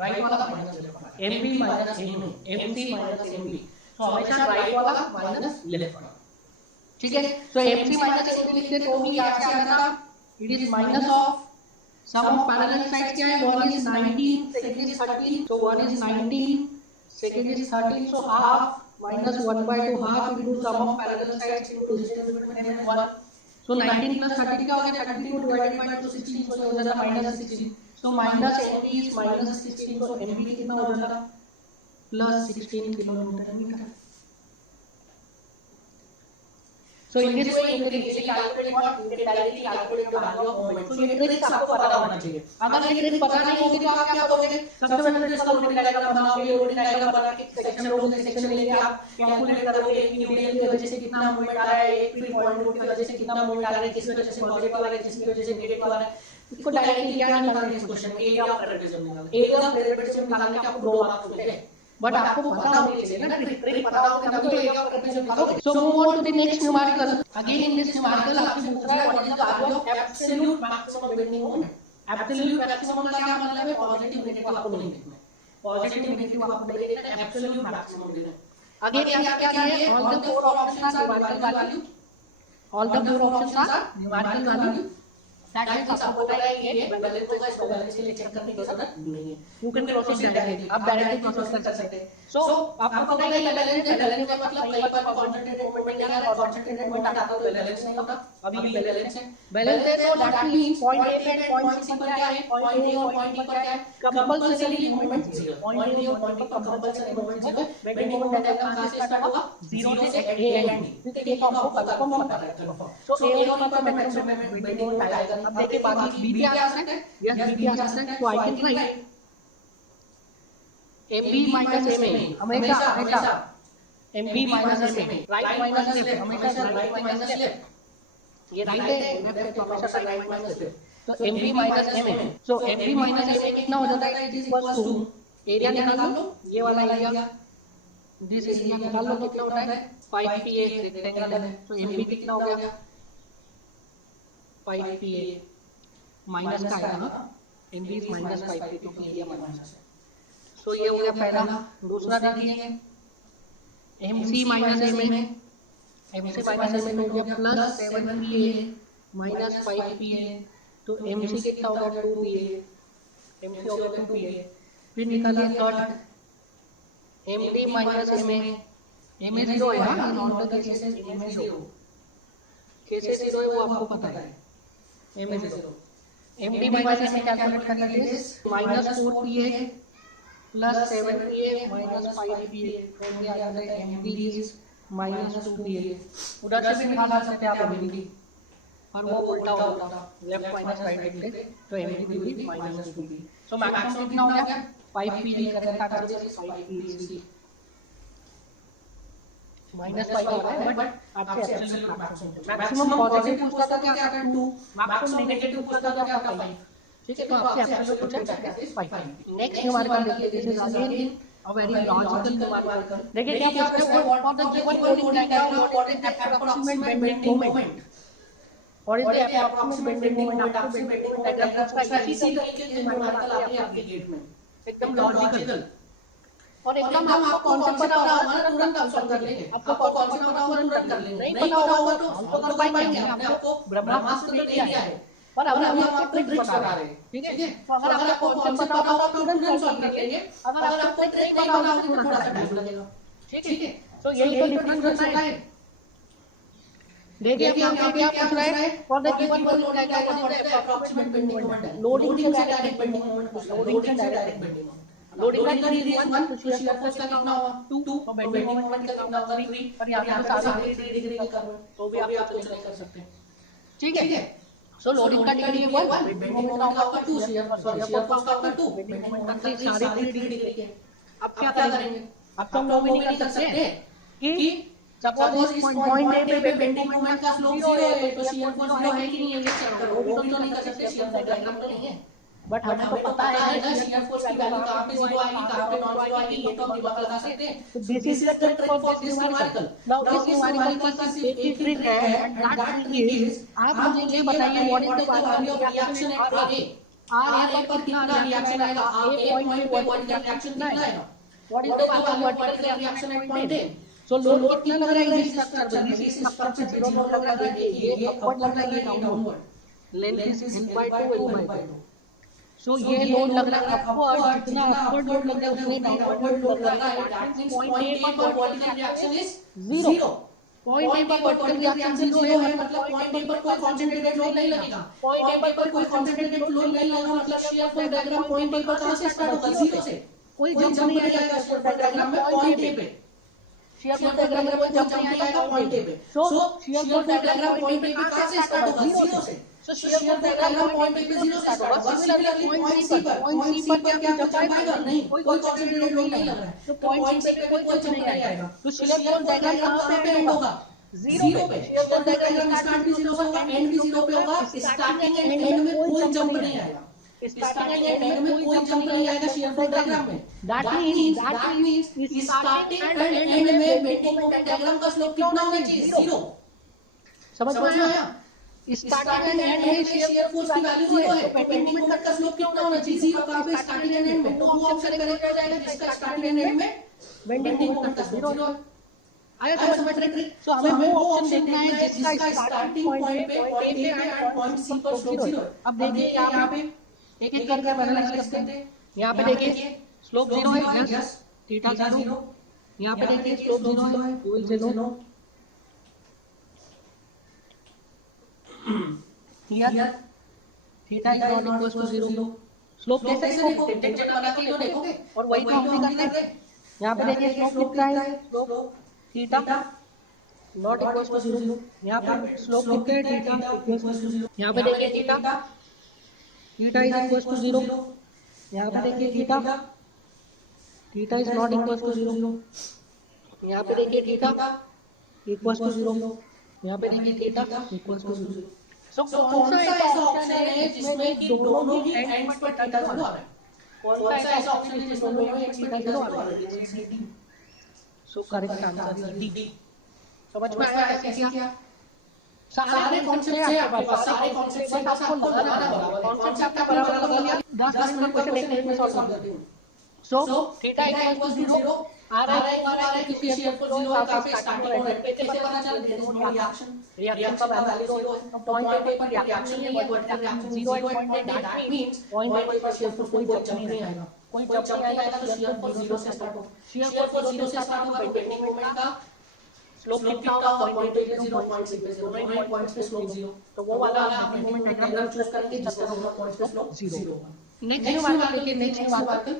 राइट वाला माइनस लेफ्ट वाला, MP minus ME, MC minus MB। तो हमेशा राइट वाला माइनस लेफ्ट वाला। ठीक है, तो MC minus MB लिखते तो भी याद क्या करना, it is minus of sum of parallel sides क्या है, 1 is 19 second is 13, so 1 is 19 second is 13, so half minus 1/2 half into sum of parallel sides into distance between them 1, so 19 plus 13 क्या हो गया, 32 divided by 2 16, so हो जाता minus 16, so minus MB is minus 16, so MB कितना हो जाता plus 16 kilometre metre. So in this way you can easily calculate what, you can directly calculate the value of moment। तो ये trick आपको पता होना चाहिए। अगर ये ट्रिक पता नहीं होगी तो आप क्या करोगे, सबसे पहले इसका लोडिंग डायग्राम बनाओगे, लोडिंग डायग्राम बना के सेक्शन लोगे, सेक्शन लेके आप कैलकुलेट करोगे कि यूडीएल की वजह से कितना मूवमेंट आ रहा है, एक फ्री पॉइंट की वजह से कितना मूवमेंट आ रहा है, किस वजह से पॉजिटिव आ रहा है, किस वजह से नेगेटिव आ रहा है। इसको डायरेक्टली क्या निकालना है, इस क्वेश्चन में एरिया ऑफ ट्रेपेजियम निकालना है। एरिया ऑफ ट्रेपेजियम निकालने के आपको 2 मार्क्स मिलते हैं, बट आपको पता होना चाहिए ना, ट्रिक पता होगा तभी तो एरिया ऑफ ट्रेपेजियम निकालोगे। So move on to the next numerical. Again in this numerical आपसे पूछ रहा है what is the value of absolute maximum bending moment. Absolute maximum का क्या मतलब है, पॉजिटिव नेगेटिव आपको नहीं देखना है, पॉजिटिव नेगेटिव आपको नहीं देखना है, एब्सोल्यूट मैक्सिमम देना है। अगेन यहाँ क्या है, all the 4 options are numerical value, all the 4 options are numerical value. That means आपको पता है ये बैलेंस होगा, इसको बैलेंस के लिए चेक करने की जरूरत नहीं है, यू कैन प्रोसीड डायरेक्टली, आप डायरेक्टली प्रोसीड कर सकते हैं। सो आपको पता है ये बैलेंस है, बैलेंस में मतलब कहीं पर कंसंट्रेटेड मूवमेंट नहीं आ रहा है, कंसंट्रेटेड मूवमेंट आता तो बैलेंस नहीं होता, अभी ये बैलेंस है, बैलेंस है तो दैट मींस पॉइंट ए पे पॉइंट सी पर क्या है, पॉइंट ए और पॉइंट डी पर क्या है, कंपल्सरीली मूवमेंट 0, पॉइंट ए और पॉइंट डी पर कंपल्सरी मूवमेंट 0 है, बेंडिंग मोमेंट डायग्राम कहां से स्टार्ट होगा, 0 से ए एंड डी, ठीक है, ये तो आपको कंफर्म पता है, कंफर्म। सो ए और डी पर मैक्सिमम बेंडिंग मोमेंट आएगा, अब देखिए बाकी बी पे आ सकता है, यस बी पे आ सकता है, तो I can write MB minus MA हमेशा हमेशा MB minus MA right minus left, हमेशा राइट माइनस लेफ्ट, ये राइट है लेफ्ट है तो हमेशा राइट माइनस लेफ्ट, तो MB minus MA, so MB minus MA कितना हो जाता है, it is equals to area निकाल लो, ये वाला एरिया दिस एरिया निकाल लो, कितना होता है 5PA रेक्टेंगल है, तो MB कितना हो गया 5PA माइनस का आएगा ना, MB इज माइनस 5PA क्योंकि एरिया माइनस है, तो ये हो गया पहला। दूसरा देखिए MC minus MA, MC minus MA हो गया प्लस 7PA माइनस 5PA, तो MC कितना होगा 2PA, MC हो गया 2PA, फिर निकालिए third MD minus MA, MA 0 है ना, in all the cases MA 0, cases 0 है वो आपको पता है, MA 0, MD minus MA calculate कर लीजिए, minus 4PA plus 7PA minus 5PA, तो ये आ जाता है MD इज माइनस 2PA, उधर से भी निकाल सकते हैं आप MD, और वो उल्टा होता लेफ्ट माइनस राइट लिखते तो MD भी माइनस 2PA, सो मैक्सिमम कितना हो गया 5PA, correct answer is 5PA, minus 5 होता है बट आपसे एब्सोल्यूट मैक्सिमम पॉजिटिव पूछता था क्या आता है 2, मैक्सिमम नेगेटिव पूछता था क्या आता है 5, ठीक है, तो आपसे एब्सोल्यूट पूछा क्या इज 5। नेक्स्ट न्यूमेरिकल देखिए, this is again a very logical numerical, देखिए क्या पूछते हैं what the given loading diagram, what is the approximate bending moment, what is the approximate bending moment, आपको बेंडिंग मोमेंट डायग्राम पूछता है, इसी तरीके के न्यूमेरिकल आते हैं आपके गेट में, एकदम लॉजिकल, और एकदम आपको कॉन्सेप्ट पता होगा ना तुरंत आप सॉल्व कर लेंगे, आपको कॉन्सेप्ट पता होगा तुरंत कर लेंगे, नहीं पता होगा तो हम तो कर पाएंगे, हमने आपको ब्रह्मास्त्र दे दिया है, पर अभी हम आपको ट्रिक्स बता रहे हैं, ठीक है, तो अगर आपको कॉन्सेप्ट पता होगा तो तुरंत सॉल्व कर लेंगे, अगर आपको ट्रिक नहीं पता होगा तो थोड़ा सा टाइम लगेगा, ठीक है, तो यही तो डिफरेंस होता है। देखिए अभी क्या पूछ रहा है, for the given loading diagram what is the approximate bending moment, loading से डायरेक्ट बेंडिंग मोमेंट पूछ रहा है, लोडिंग से डायरेक्ट बेंडिंग मोमेंट, लोडिंग का डिग्री 1 तो शियर फोर्स का कितना होगा 2, तो बेंडिंग मोमेंट का कितना होगा 3, पर यहां पे सारे 3 डिग्री की कर रहे हो तो भी आप कुछ नहीं कर सकते, ठीक है, सो लोडिंग का डिग्री 1, बेंडिंग मोमेंट का होगा 2, शियर फोर्स का होगा 2, बेंडिंग मोमेंट का 3, सारे 3 डिग्री के, अब क्या करेंगे, अब तो हम लोग भी नहीं कर सकते कि सपोज इस पॉइंट ए पे बेंडिंग मोमेंट का स्लोप 0 है तो शियर फोर्स 0 है कि नहीं ये चेक करो, वो भी तो नहीं कर सकते, शियर फोर्स डायग्राम तो नहीं है, बट हमें तो पता है ना शियर फोर्स की वैल्यू कहां पे 0 आएगी कहां पे नॉन 0 आएगी, ये तो हम दिमाग लगा सकते हैं, तो this is the trick for this numerical. Now इस न्यूमेरिकल का सिर्फ एक ही ट्रिक है, एंड दैट ट्रिक इज आप मुझे ये बताइए what is the value of reaction at A, RA पर कितना रिएक्शन आएगा, A पॉइंट पे वर्टिकल रिएक्शन कितना आएगा, what is the value of vertical reaction at point A, so load कितना लग रहा है इस स्ट्रक्चर में, इस स्ट्रक्चर पे 0 लोड लग रहा है, ये अपवर्ड लग रहा है, ये डाउनवर्ड, लेंथ इज l/2 सो ये लोड लग रहा है अपवर्ड, जितना अपवर्ड लोड लग रहा है उतने डाउनवर्ड लोड लग रहा है, दैट मींस पॉइंट A पर vertical reaction is 0, point A पर वर्टिकल रिएक्शन 0 है, मतलब पॉइंट A पर कोई कंसंट्रेटेड लोड नहीं लगेगा, पॉइंट A पर कोई कंसंट्रेटेड लोड नहीं लगेगा, मतलब shear force diagram point A पर कहां से स्टार्ट होगा, 0 से, कोई जंप नहीं आएगा शियर फोर्स डायग्राम में पॉइंट A पे, शियर फोर्स डायग्राम में कोई जंप नहीं आएगा पॉइंट A पे, so shear force diagram point A पे कहां से स्टार्ट होगा, 0 से, so shear force diagram point पे 0 स्टार्ट होगा, सिमिलरली पॉइंट C पर क्या जंप आएगा, नहीं कोई कंसंट्रेटेड लोड नहीं लग रहा है, तो पॉइंट C पे कोई जंप नहीं आएगा, तो शियर फोर्स डायग्राम कहां पे एंड होगा, 0 पे, शियर फोर्स डायग्राम स्टार्ट भी 0 से होगा, एंड भी 0 पे होगा, स्टार्टिंग एंड एंड में कोई जंप नहीं आएगा, स्टार्टिंग एंड एंड में कोई जंप नहीं आएगा शियर फोर्स डायग्राम में, that means starting and and में बेंडिंग मोमेंट डायग्राम का स्लोप कितना होना चाहिए, 0, समझ में आया, स्टार्टिंग एंड एंड में शियर फोर्स की वैल्यू 0 है, तो बेंडिंग मोमेंट का स्लोप कितना होना चाहिए, 0, कहां पे स्टार्टिंग एंड एंड में, तो वो ऑप्शन करेक्ट हो जाएगा जिसका स्टार्टिंग एंड एंड में बेंडिंग मोमेंट का स्लोप 0 है, आया समझ में ट्रिक। सो हमें वो ऑप्शन देखना है जिसका स्टार्टिंग पॉइंट पे पॉइंट ए पे एंड पॉइंट सी पर स्लोप 0 है। अब देखिए यहाँ पे एक एक करके हम एनालाइज करते हैं। यहाँ पे देखिए स्लोप 0 है, यस, थीटा 0। यहाँ पे देखिए स्लोप 0 है, you will say no. Here theta is not equal to 0। Slope कैसे देखोगे? टेंजेंट लगा के तो देखोगे, और वही तो हम भी कर रहे हैं। यहाँ पे देखिए स्लोप कितना है, slope theta not equal to 0। यहाँ पे स्लोप कितना है, थीटा इक्वल टू 0। यहाँ पे देखिए theta theta is equal to 0। यहाँ पे देखिए theta theta is not equal to 0। यहाँ पे देखिए थीटा इक्वल टू 0। यहाँ पे देखिए थीटा इक्वल टू 0। सो कौन सा ऐसा ऑप्शन है जिसमें कि दोनों ही एंड्स पर थीटा 0 आ रहा है? कौन सा ऐसा ऑप्शन है जिसमें दोनों एंड्स पर थीटा 0 आ रहा है? So correct answer is D. समझ में आया कैसे किया? सारे कॉन्सेप्ट है आपके पास, सारे कॉन्सेप्ट से बस आपको लगाना होगा। कॉन्सेप्ट आपका बराबर लगा लिया, 10 मिनट में क्वेश्चन एक मिनट में सॉल्व कर देते हैं। सो थीटा इक्वल टू 0 आ रहा है क्योंकि शेयर को 0 है, काफी स्टार्टिंग पॉइंट पे कैसे पता चला? देयर इज नो रिएक्शन का वैल्यू 0 है, तो पॉइंट पे कोई रिएक्शन नहीं है, वर्टिकल रिएक्शन 0 है पॉइंट पे, दैट मींस पॉइंट पे शेयर को कोई जंप नहीं आएगा, कोई जंप नहीं आएगा, तो शेयर को 0 से स्टार्ट होगा। शेयर को 0 से स्टार्ट होगा, बेंडिंग मोमेंट का स्लोप कितना होगा? पॉइंट पे 0, पॉइंट पे 0, दोनों पॉइंट्स पे स्लोप 0, तो वो वाला आप बेंडिंग मोमेंट डायग्राम चूज करेंगे जिसका दोनों पॉइंट्स पे स्लोप 0 होगा। नेक्स्ट न्यूमेरिकल देखिए, next numerical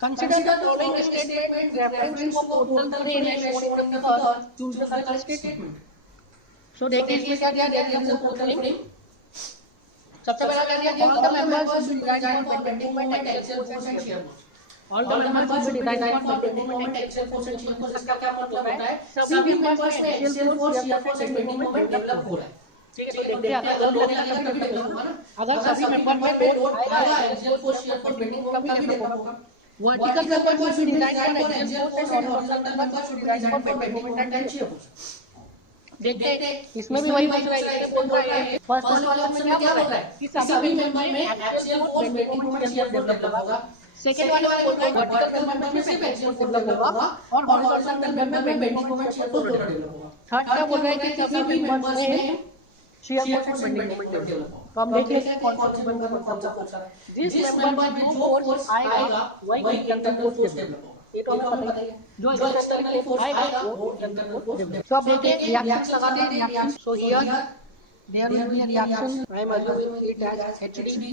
consider the following statement with reference to a portal frame as shown in the figure, choose the correct statement। so देखिए इसमें क्या दिया गया है, portal frame सबसे पहला क्या दिया, all the members should be designed for bending moment, axial force and shear force। all the members should be designed for bending moment, axial force and shear force। इसका क्या मतलब होता है? सभी मेंबर्स में axial force, shear force and bending moment develop हो रहा है। ठीक है, तो देखते हैं अगर लोड लगेगा तभी डेवलप होगा ना। अगर सभी मेंबर में लोड आएगा, axial force, shear force, bending moment तभी डेवलप होगा। Vertical member should be designed for axial force and horizontal member should be designed for bending moment and shear force। देखते हैं इसमें भी वही पूछ रहा है, इसमें बोल रहा है फर्स्ट वाले ऑप्शन में क्या बोल रहा है कि सभी मेंबर में axial force, bending moment, shear force develop होगा। सेकंड वाले बोल रहा है वर्टिकल मेंबर में सिर्फ एक्सियल फोर्स डेवलप होगा और हॉरिजॉन्टल मेंबर में बेंडिंग मोमेंट, शियर फोर्स दोनों डेवलप होगा। थर्ड क्या बोल रहा है कि सभी मेंबर्स में शियर फोर्स और बेंडिंग मोमेंट डेवलप होगा। तो हम देख लेते हैं कौन से मेंबर में कौन सा फोर्स आ रहा है। जिस मेंबर में जो फोर्स आएगा वही इंटरनल फोर्स डेवलप होगा, ये तो हमें पता ही है। जो एक्सटर्नल फोर्स आएगा वो इंटरनल फोर्स डेवलप। सो अब देखिए रिएक्शन लगाते हैं, reaction. So here there will be a reaction, I am assuming it as HD.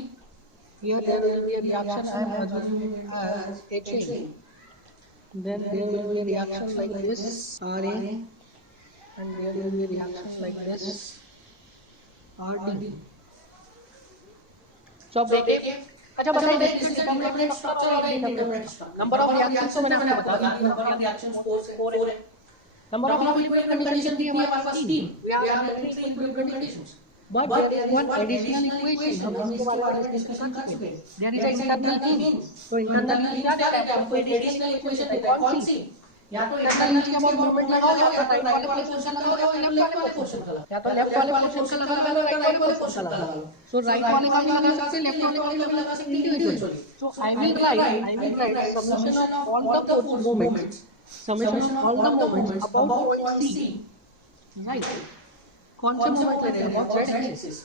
Here there will be a reaction, I am assuming it as HA. Then there will be a reaction like this, RA, and there will be a reaction like this, RD. So अब देखिए, अच्छा बताइए determinant structure और indeterminant structure. Number of reactions तो मैंने आपको बता दी, number of reactions 4 है। नंबर ऑफ इक्विलिब्रियम कंडीशन भी हमारे पास 3, we are having 3 equilibrium conditions, but there is one additional equation, हम इसके बारे में डिस्कशन कर चुके हैं। There is a internal mean. तो इंटरनल मीन क्या देता है आपको? एडिशनल इक्वेशन देता है, कौन सी? या तो इंटरनल मीन के बाद मोमेंट लगाओगे, या तो राइट वाले पोर्शन का लगाओगे या लेफ्ट वाले पोर्शन का लगाओगे, या तो लेफ्ट वाले पोर्शन का लगा लो, राइट वाले पोर्शन का लगा लो। सो राइट वाले का भी लगा सकते हैं, लेफ्ट वाले का भी लगा सकते हैं individually. So I will write summation of all the force moments, summation of all the moments about point C, right? कौन से मोमेंट लेते हैं? Z axis.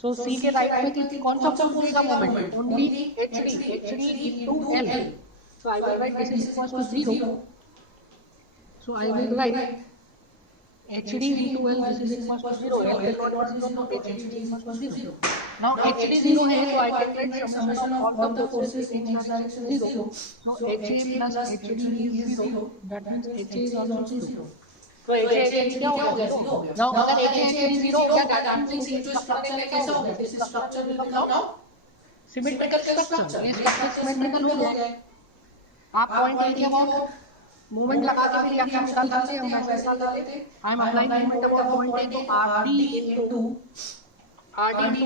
सो सी के राइट में कौन सा फोर्स देगा moment? Only hd into l। So I will write this is equal to 0। So I will write HD into L, this is equals to 0. L cannot be 0, so HD is equals to 0. Now HD 0 है, so I can write summation of all the forces in x direction is 0. So HA plus HD is 0. That means HA is also 0. So HA क्या हो गया? 0 हो गया। Now अगर HA 0 हो गया, that means ये जो structure है कैसा हो गया? This structure will become now symmetrical structure। ये structure symmetrical हो गया है। आप point लिखिए वो मोमेंट लगा के भी रिएक्शन निकाल सकते हैं, हम वैसे निकाल लेते हैं। I am applying moment about point A, तो आरडी इनटू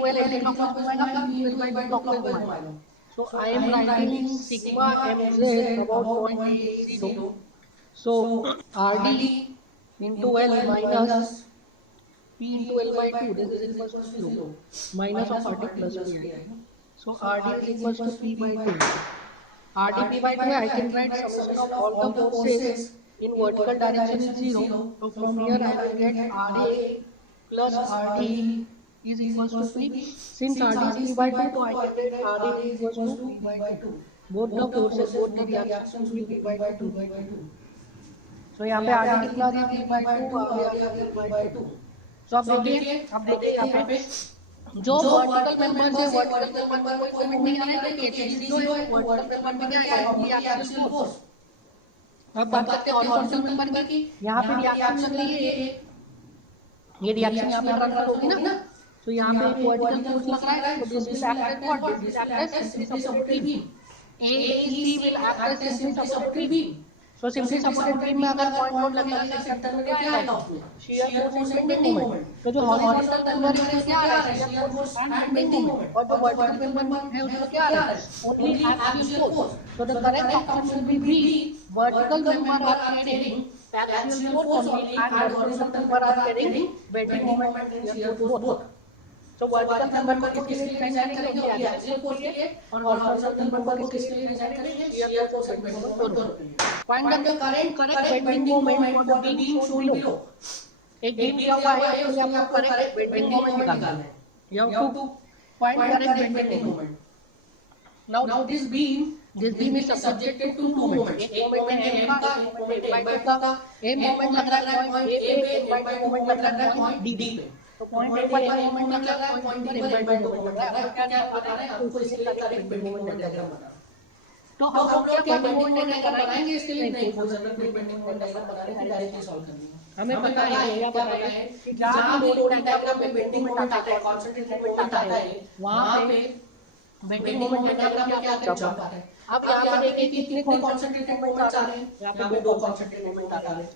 एल एंटीक्लॉकवाइज घुमाएगा, बी इज बाय क्लॉकवाइज घुमाएगा। So I am writing sigma mz about point A 0। So RD into L minus p into L by 2, this is equals to 0 minus of RD plus p आएगा। So RD is equals to p by 2। RDP by 2 I can write summation of all the forces in vertical direction is 0. So from here I will get RA plus RD is equals to P. Since RD is P by 2, so I can write RA is equals to P by 2. Both the forces, both the reactions will be P by 2, P by 2. So यहाँ पे RD कितना आ गया P by 2, RA आ गया P by 2. So अब देखिए यहाँ पे जो वर्टिकल मेंबर्स है, वर्टिकल मेंबर में कोई मूवमेंट नहीं आ रहा है क्योंकि HG0 है, तो वर्टिकल मेंबर में क्या है, ओनली एक्सियल फोर्स. अब बात करते हैं हॉरिजॉन्टल मेंबर की. यहाँ पे रिएक्शन लग रही है, ये रिएक्शन यहाँ पे ट्रांसफर होगी ना. तो यहाँ पे एक वर्टिकल फोर्स लग रहा है, तो this will act as what, this will act as simply supported beam. AEC will act as simply supported beam. So simply supported beam में अगर पॉइंट लोड लगेगा सेंटर में क्या आएगा, shear force and bending moment. तो जो horizontal member है क्या आ रहा है, shear force and bending moment, और जो वर्टिकल मेंबर है उसमें क्या आ रहा है, only axial force. So the correct option will be vertical member are carrying axial force only and horizontal member are carrying bending moment and shear force both. So vertical member को किसके लिए design करेंगे, only axial force के लिए, और horizontal member को किसके लिए डिजाइन करेंगे, shear force and bending moment दोनों के लिए. Find the correct bending moment for the beam shown below. एक बीम दिया हुआ है, उसमें आपको करेक्ट बेंडिंग मोमेंट निकालना है. You have to find correct bending moment. Now this beam is subjected to two moments. एक मोमेंट है m का, एक मोमेंट है m/2 का. m मोमेंट लग रहा है पॉइंट a पे, m/2 मोमेंट लग रहा है पॉइंट d पे. तो पॉइंट a पर m मोमेंट लग रहा है, पॉइंट d पर m/2 मोमेंट लग रहा है. क्या बता रहे हैं आपको, इसके लिए करेक्ट बेंडिंग मोमेंट डायग्राम बनाना. तो हम लोग क्या बेंडिंग मोमेंट डायग्राम बनाएंगे, इसके लिए नहीं कोई जरूरत नहीं बेंडिंग मोमेंट डायग्राम बनाने की, डायरेक्टली सॉल्व करनी है. हमें पता है क्या पता है कि जहां भी लोडिंग डायग्राम में बेंडिंग मोमेंट आता है, कंसंट्रेटेड मोमेंट आता है, वहां पे बेंडिंग मोमेंट डायग्राम में क्या जंप आता है. अब यहाँ पे देखिए कितने कंसंट्रेटेड मोमेंट्स आ रहे हैं, यहाँ पे दो कंसंट्रेटेड मोमेंट आ रहे हैं.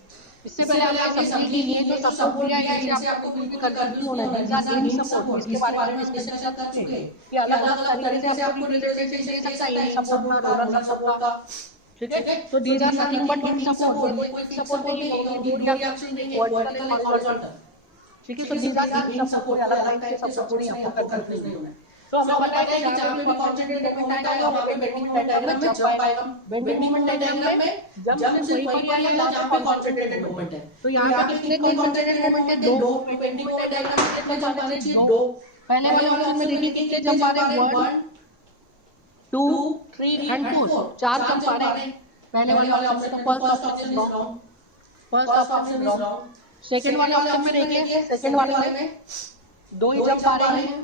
इससे पहले आप समझिए ये जो सपोर्ट दिया है इनसे आपको बिल्कुल कंफ्यूज होना है. दीस आर एनी सपोर्ट, इसके बारे में डिस्कशन कर चुके हैं कि अलग-अलग तरीके से आपको रिप्रेजेंटेशन दे सकता है एनी सपोर्ट का, रोलर सपोर्ट का. ठीक है, तो these are nothing but hit support. कोई फिक्स सपोर्ट नहीं है, दो रिएक्शन देंगे, वर्टिकल एंड हॉरिजॉन्टल. ठीक है, तो दीस आर हिट सपोर्ट, अलग टाइप के सपोर्ट नहीं, आपको कंफ्यूज नहीं होना है. तो हमें पता है कि जहां पे भी कंसंट्रेटेड मोमेंट आएगा वहां पे बेंडिंग मोमेंट डायग्राम में जंप आएगा. बेंडिंग मोमेंट डायग्राम में जंप सिर्फ वही पर आएगा जहां पे कंसंट्रेटेड मोमेंट है. तो यहां पे कितने कंसंट्रेटेड मोमेंट है, दो. बेंडिंग मोमेंट डायग्राम में कितने जंप आने चाहिए, दो. पहले वाले ऑप्शन में देखिए कितने जंप आ रहे हैं, 1 2 3 एंड 4, चार जंप आ रहे हैं. पहले वाले ऑप्शन में first option is wrong, first option is wrong. Second वाले ऑप्शन में देखिए, सेकंड वाले में दो ही जंप आ रहे हैं,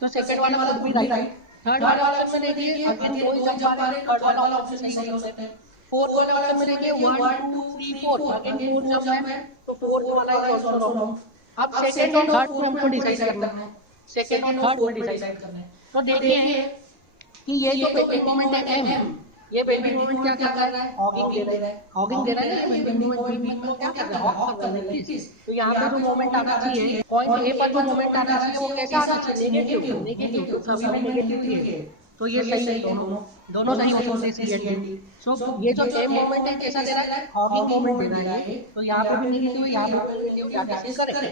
तो सेकंड वाला कुड बी राइट. थर्ड वाला ऑप्शन में देखिए अगेन दो ही जंप आ रहे हैं, थर्ड वाला ऑप्शन सही हो सकता है. फोर्थ वाला ऑप्शन में देखिए 1 2 3 4 अगेन फोर जंप है, तो फोर्थ वाला इज आल्सो रॉन्ग. अब सेकंड और थर्ड में हमको डिसाइड करना है, सेकंड और थर्ड में डिसाइड करना है. तो देखिए कि ये जो बेंडिंग मोमेंट है m, ये बेंडिंग मोमेंट क्या कर रहा है, हॉगिंग दे रहा है, हॉगिंग दे रहा है ना. ये बेंडिंग मोमेंट बीम में क्या कर रहा है, हॉग कर रहा है. तो यहाँ पे जो मोमेंट आना चाहिए पॉइंट ए पर, जो मोमेंट आना चाहिए वो कैसा आना चाहिए, नेगेटिव. नेगेटिव सभी में नेगेटिव ही है, तो ये सही है, दोनों सही हो सकते हैं. सो ये जो m मोमेंट है कैसा दे रहा है, हॉगिंग मोमेंट दे रहा है. तो यहाँ पे भी नेगेटिव है, यहाँ पे भी नेगेटिव, दैट इज करेक्ट.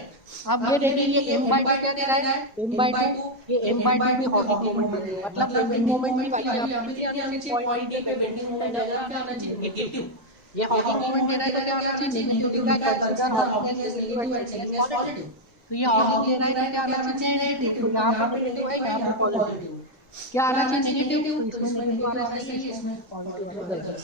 अब ये देखिए ये m/2 क्या दे रहा है, m/2, ये m/2 भी हॉगिंग मोमेंट दे रहा है. मतलब बेंडिंग मोमेंट की वैल्यू यहाँ पे कितनी आनी चाहिए, पॉइंट ए पे बेंडिंग मोमेंट डायग्राम क्या आना चाहिए, नेगेटिव. ये हॉगिंग मोमेंट दे रहा है तो क्या आना चाहिए, नेगेटिव. क्या consider hogging as negative and taking as positive. तो ये हॉगिंग दे रहा है तो क्या आना चाहिए, नेगेटिव. यहाँ पे नेगेटिव है, यहाँ पे पॉजिटिव. क्या आना चाहिए, नेगेटिव. तो इसमें नेगेटिव आना चाहिए, इसमें पॉजिटिव आना चाहिए.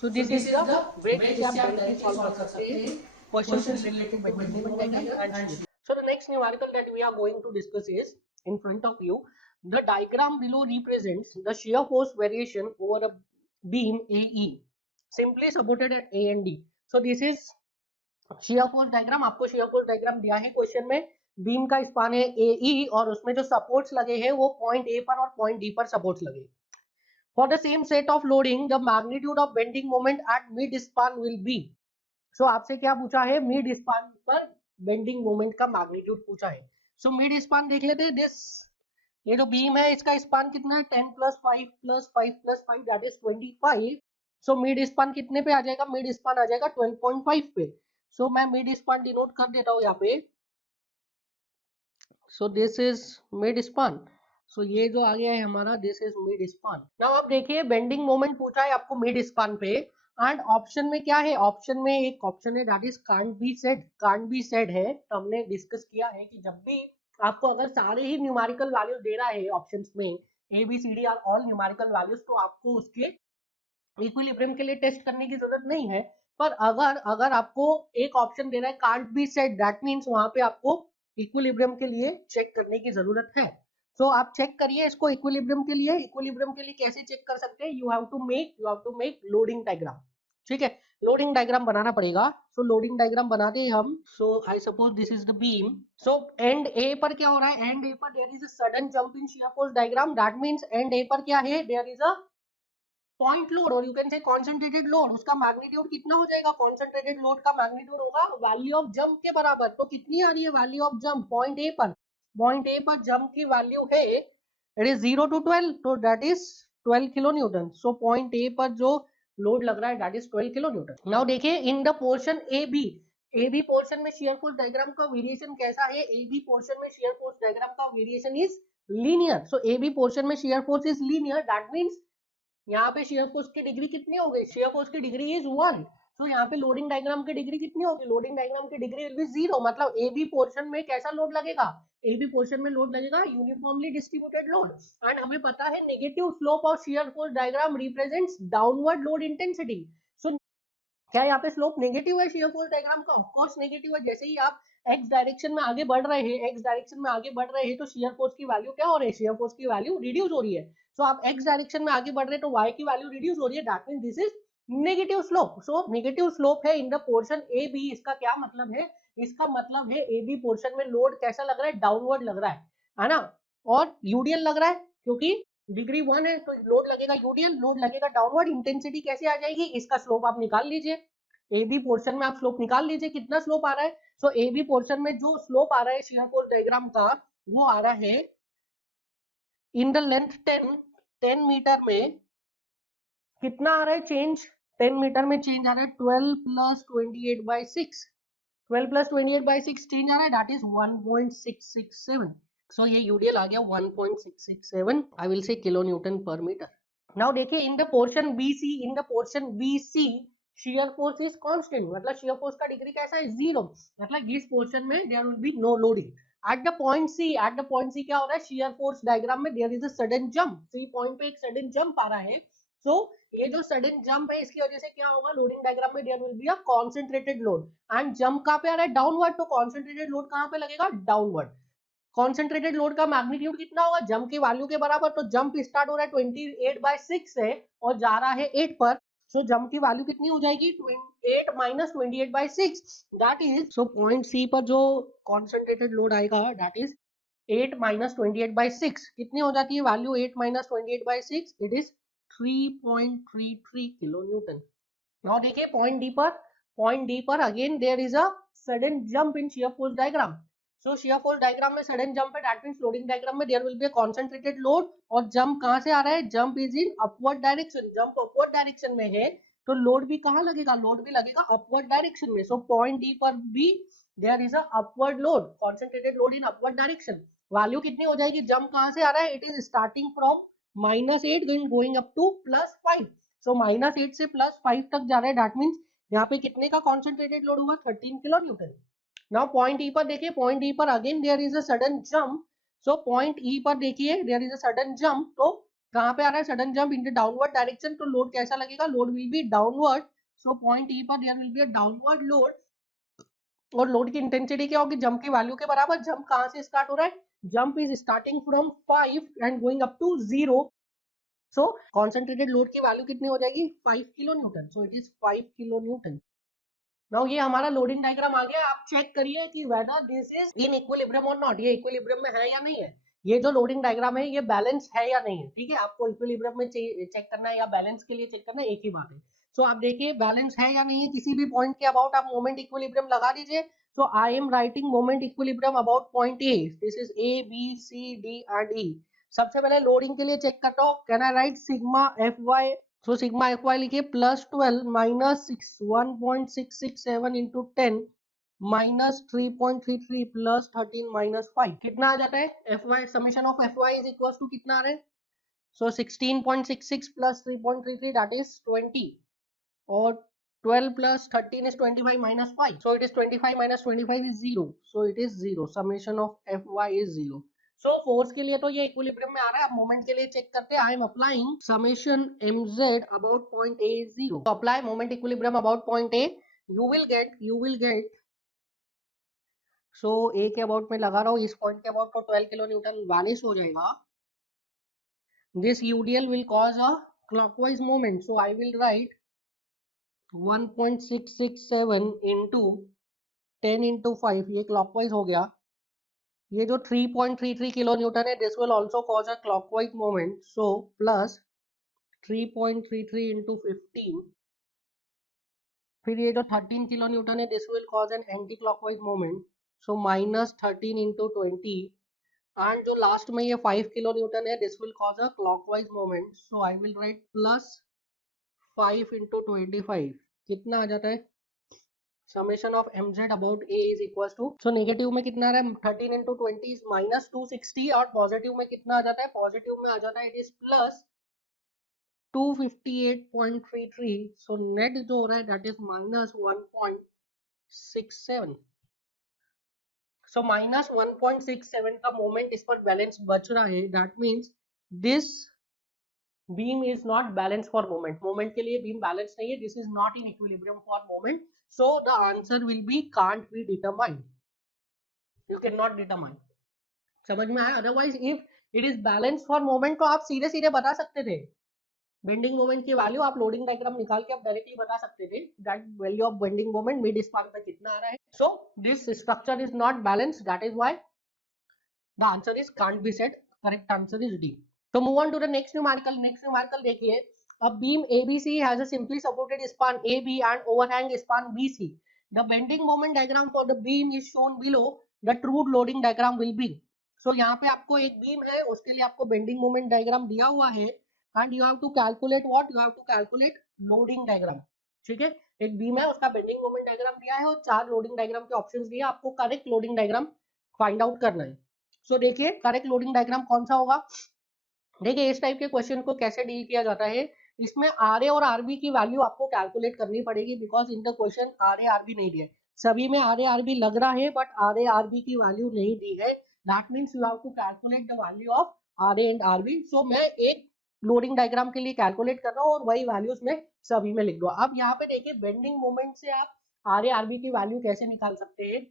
So this is the way which आप directly solve कर सकते हैं questions related to bending moment and shear. So the next numerical that we are going to discuss is in front of you. The diagram below represents the shear force variation over a beam AE simply supported at A and D. So this is shear force diagram. आपको shear force diagram दिया है question में. Beam का span है AE और उसमें जो supports लगे हैं वो पॉइंट A पर और पॉइंट D पर सपोर्ट्स लगे. For the same set of loading, the magnitude of bending moment at mid span will be. So आपसे क्या पूछा है, mid span पर bending moment का magnitude पूछा है. So mid span देख लेते हैं. This ये जो बीम है इसका स्पान कितना है, 10 + 5 + 5 + 5 that is 25. So mid span कितने पे आ जाएगा, mid span आ जाएगा 12.5 पे. So मैं mid span डिनोट कर देता हूँ यहाँ पे. So this is mid span सो ये जो आ गया है हमारा, this is mid span. Now आप देखिए बेंडिंग मोमेंट पूछा है आपको मिड स्पान पे, एंड ऑप्शन में क्या है, ऑप्शन में एक ऑप्शन है that is can't be said. Can't be said है, तो हमने डिस्कस किया है कि जब भी आपको अगर सारे ही न्यूमेरिकल वैल्यूज दे रहा है ऑप्शंस में, A B C D are all numerical values, तो आपको उसके इक्विलिब्रियम के लिए टेस्ट करने की जरूरत नहीं है। पर अगर अगर आपको एक ऑप्शन दे रहा है can't be set, that means वहां पे आपको इक्विलिब्रियम के लिए चेक करने की जरूरत है। सो आप चेक करिए इसको इक्विलिब्रियम के लिए। इक्विलिब्रियम के लिए कैसे चेक कर सकते हैं, you have to make loading diagram. ठीक है, लोडिंग डायग्राम बनाना पड़ेगा। सो लोडिंग डायग्राम बनाते हैं हम। So I suppose this is the beam. So end A पर क्या हो रहा है, एंड ए पर there is a sudden jump in shear force diagram, that means end A पर क्या है, there is a point load, और you can say concentrated load. उसका मैग्नीट्यूड कितना हो जाएगा, कॉन्सेंट्रेटेड लोड का मैग्नीट्यूड होगा वैल्यू ऑफ जंप के बराबर। तो कितनी आ रही है value of jump point A पर, पॉइंट ए पर जंप की वैल्यू है इट इज 0 to 12, तो that is 12 kilo newton. So point A पर जो लोड लग रहा है that is 12 kilo newton. Now देखिए in the portion A B portion में शियर फोर्स डायग्राम का वेरिएशन कैसा है, ए बी पोर्शन में शियर फोर्स डायग्राम का variation is linear. So A B portion में shear force is linear, that means यहाँ पे शियर फोर्स की डिग्री कितनी हो गई, शियर फोर्स की डिग्री इज 1। तो यहाँ पे लोडिंग डायग्राम की डिग्री कितनी होगी, लोडिंग डायग्राम की डिग्री विल बी 0। मतलब ए बी पोर्शन में कैसा लोड लगेगा, ए बी पोर्शन में लोड लगेगा यूनिफॉर्मली डिस्ट्रीब्यूटेड लोड। एंड हमें पता है negative slope of shear force diagram represents downward load intensity. So क्या यहाँ पे स्लोप नेगेटिव है शियर फोर्स डायग्राम का, ऑफ कोर्स नेगेटिव है। जैसे ही आप एक्स डायरेक्शन में आगे बढ़ रहे हैं, एक्स डायरेक्शन में आगे बढ़ रहे हैं, तो शियर फोर्स की वैल्यू क्या हो रही है, शियर फोर्स की वैल्यू रिड्यूस हो रही है। सो आप एक्स डायरेक्शन में आगे बढ़ रहे हैं तो वाई की वैल्यू रिड्यूस हो रही है, that means this is negative slope. So negative slope है in the portion A B. इसका क्या मतलब है, इसका मतलब है ए बी पोर्शन में लोड कैसा लग रहा है, डाउनवर्ड लग रहा है ना। और यूडीएल लग रहा है क्योंकि डिग्री 1 है, तो लोड लगेगा यूडीएल, लोड लगेगा डाउनवर्ड। इंटेंसिटी कैसे आ जाएगी, इसका स्लोप आप निकाल लीजिए। ए बी पोर्शन में आप स्लोप निकाल लीजिए कितना स्लोप आ रहा है। सो ए बी पोर्शन में जो स्लोप आ रहा है शियर फोर्स डायग्राम का, वो आ रहा है इन द लेंथ 10 मीटर में कितना आ रहा है चेंज, 10 मीटर में चेंज आ रहा है 12 प्लस 28/6, 12 प्लस 28/6 चेंज आ रहा है, दैट इज 1.667। सो ये यूडीएल आ गया 1.667, I will say kilo newton per metre. Now देखिए in the portion B C, in the portion B C shear force is constant, मतलब shear force का डिग्री कैसा है, 0। मतलब इस पोर्शन में there will be no loading at the point C। at the point C क्या हो रहा है, shear force डायग्राम में there is a sudden jump, C point पे एक sudden jump आ रहा है। so ये जो sudden jump है इसकी वजह से क्या होगा, लोडिंग डायग्राम में there will be a concentrated load and jump कहाँ पे आ रहा है, डाउनवर्ड। तो concentrated load कहाँ पे लगेगा, डाउनवर्ड। कॉन्सेंट्रेटेड लोड का मैग्नीट्यूड कितना होगा, जंप की वैल्यू के बराबर। तो जंप स्टार्ट हो रहा है 28/6 से और जा रहा है 8 पर। सो जंप की वैल्यू कितनी हो जाएगी, 8 minus 28/6, that is, so point C पर जो कॉन्सेंट्रेटेड लोड आएगा दैट इज 8 माइनस 28/6। कितनी हो जाती है value, 8 minus 28/6, it is 3.33 kilo newton. Now देखिए पॉइंट डी पर, पॉइंट डी पर again there is a sudden jump in shear force diagram. So shear force diagram में सडन जंप है, दैट मींस लोडिंग डायग्राम में there will be a concentrated load, और jump कहां से आ रहा है, jump is in upward direction. Jump upward direction में है तो लोड भी कहां लगेगा, लोड भी लगेगा अपवर्ड डायरेक्शन में। सो पॉइंट डी पर भी there is a upward load, concentrated load in upward direction. Value कितनी हो जाएगी, जंप कहां से आ रहा है, it is starting from -8 going up to +5। So -8 से +5 तक जा रहा है, दैट मींस यहाँ पे कितने का कॉन्सेंट्रेटेड लोड हुआ, 13 kilo newton. Now point E पर देखिए, पॉइंट ई पर again there is a sudden jump. So point E पर देखिए there is a sudden jump, तो कहां पे आ रहा है sudden jump, in the downward direction. तो लोड कैसा लगेगा, load will be downward. So point E पर there will be a downward load, और लोड की इंटेंसिटी क्या होगी, जंप की वैल्यू के बराबर। जंप कहां से स्टार्ट हो रहा है, jump is starting from 5 and going up to 0। So concentrated load की वैल्यू कितनी हो जाएगी, 5 kilo newton. So it is 5 kilo newton. Now ये हमारा लोडिंग डायग्राम आ गया। आप चेक करिए कि whether this is in equilibrium और नॉट, ये इक्विलिब्रियम में है या नहीं है। ये जो लोडिंग डायग्राम है ये बैलेंस है या नहीं है। ठीक है, आपको इक्विलिब्रियम में चेक करना है या बैलेंस के लिए चेक करना है, एक ही बात है। सो आप देखिए बैलेंस है या नहीं है, किसी भी पॉइंट के अबाउट आप मोमेंट इक्विलिब्रियम लगा दीजिए। So I am writing moment equilibrium about point A, this is A B C D and E. सबसे पहले लोडिंग के लिए चेक करता हूँ, can I write sigma F Y. So sigma F Y लिखिए +12 माइनस 1.667 इंटू 10 -3.33 प्लस 13 माइनस 5 कितना आ जाता है? Fy summation of Fy is equal to कितना आ रहा है? So 16.66 plus 3.33 that is 20 or 12 plus 13 is 25 minus 5. So it is 25 minus 25 is 0. So it is 0. Summation of Fy is 0. So force के लिए तो ये इक्विलिब्रियम में आ रहा है. अब मोमेंट के लिए चेक करते हैं. I am applying summation mz about point A is 0. So apply moment equilibrium about point A. You will get so A के about में लगा रहा हूँ. इस पॉइंट के about तो 12 किलो न्यूटन वैनिश हो जाएगा. This UDL will cause a clockwise movement. So I will write 1.667 into 10 into 5. ये clockwise हो गया. ये जो 3.33 किलो न्यूटन है, this will also cause a clockwise movement. So plus 3.33 into 15. फिर ये जो 13 किलो न्यूटन है, this will cause an anti-clockwise movement. So minus 13 into 20. And जो last में ये 5 किलो न्यूटन है, this will cause a clockwise movement. So I will write plus 5 into 25 कितना आ जाता है? Summation of mz about A is equals to, so negative में कितना आ रहा है? 13 into 20 is minus 260 और पॉजिटिव में कितना आ जाता है? पॉजिटिव में आ जाता है, it is plus 258.33. so net जो हो रहा है that is minus 1.67. so minus 1.67 का मोमेंट इस पर बैलेंस बच रहा है. that means this beam is not balanced for moment. moment के लिए beam balance नहीं है. this is not in equilibrium for moment. so the answer will be can't be determined. you cannot determine. समझ में आया? otherwise if it is balanced for moment तो आप सीधे सीधे बता सकते थे. बेंडिंग मोमेंट की वैल्यू आप लोडिंग डायग्राम निकाल के आप डायरेक्टली बता सकते थे. That value of bending moment mid span पे कितना आ रहा है. so this structure is not balanced. that is why the answer is can't be said. correct answer is D. So move on to the next numerical. next numerical देखिए. A beam ABC has a simply supported span AB and overhang span BC. The bending moment diagram for the beam is shown below. The true loading diagram will be. So यहाँ पे आपको एक beam है, उसके लिए आपको bending moment diagram दिया हुआ है and you have to calculate what? you have to calculate loading diagram. ठीक है, एक बीम है, उसका बेंडिंग मोमेंट डायग्राम दिया है और 4 लोडिंग डायग्राम के ऑप्शंस दिए. आपको correct loading diagram find out करना है. सो देखिए करेक्ट लोडिंग डायग्राम कौन सा होगा. देखिए इस टाइप के क्वेश्चन को कैसे डील किया जाता है. इसमें आरए और आरबी की वैल्यू आपको कैलकुलेट करनी पड़ेगी because in the question RA RB नहीं दिया है. सभी में आरए आरबी लग रहा है बट आरए आरबी की वैल्यू नहीं दी है. That means you have to calculate the value of RA and RB. So मैं एक लोडिंग डायग्राम के लिए कैलकुलेट कर रहा हूँ और वही वैल्यूज में सभी में लिख दो. अब यहाँ पे देखिए बेंडिंग मोमेंट से आप आरए आरबी की वैल्यू कैसे निकाल सकते हैं.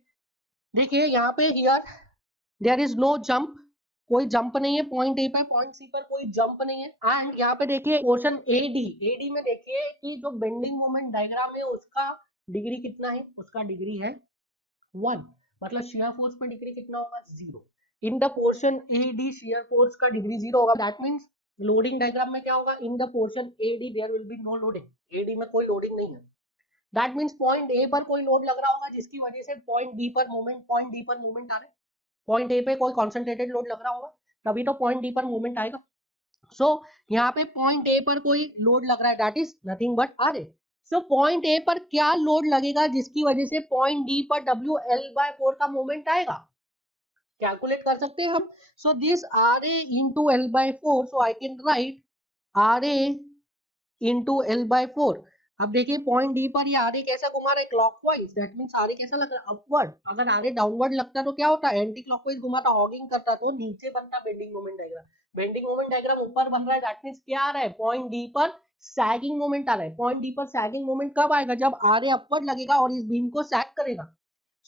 देखिए यहाँ पे here there is no jump. कोई जंप नहीं है पॉइंट ए पर, पॉइंट सी पर कोई जंप नहीं है. एंड यहाँ पे देखिए पोर्शन एडी में देखिए कि जो बेंडिंग मोमेंट डायग्राम है उसका डिग्री कितना है. उसका डिग्री है 1. मतलब शियर फोर्स पर डिग्री कितना होगा? 0. In the portion AD shear force का डिग्री 0 होगा. दैट मींस लोडिंग डायग्राम में क्या होगा? In the portion AD there will be no loading. AD में कोई लोडिंग नहीं है. दैट मींस पॉइंट ए पर कोई लोड लग रहा होगा जिसकी वजह से पॉइंट डी पर मूवमेंट आ रहा है. पॉइंट ए पे कोई कॉन्सेंट्रेटेड लोड लग रहा होगा तभी तो पॉइंट डी पर मूवमेंट आएगा. सो यहाँ पे पॉइंट ए पर कोई लोड लग रहा है. That is nothing but R A. So point A पर क्या लोड लगेगा जिसकी वजह से पॉइंट डी पर WL/4 का मूवमेंट आएगा? कैलकुलेट कर सकते हैं हम. So this R A into L/4. So I can write R A into L/4. अब देखिए पॉइंट डी पर ये आरे कैसा घुमा रहा है? क्लॉकवाइज. दैट मींस आरे कैसा लग रहा है? अपवर्ड. अगर आरे डाउनवर्ड लगता तो क्या होता? एंटी क्लॉकवाइज घुमाता, हॉगिंग करता तो नीचे बनता bending moment diagram. Bending moment diagram ऊपर बन रहा है. दैट मींस क्या आ रहा है? पॉइंट डी पर सैगिंग मोमेंट आ रहा है. पॉइंट डी पर सैगिंग मोमेंट कब आएगा? जब आरे अपवर्ड लगेगा और इस बीम को सैग करेगा.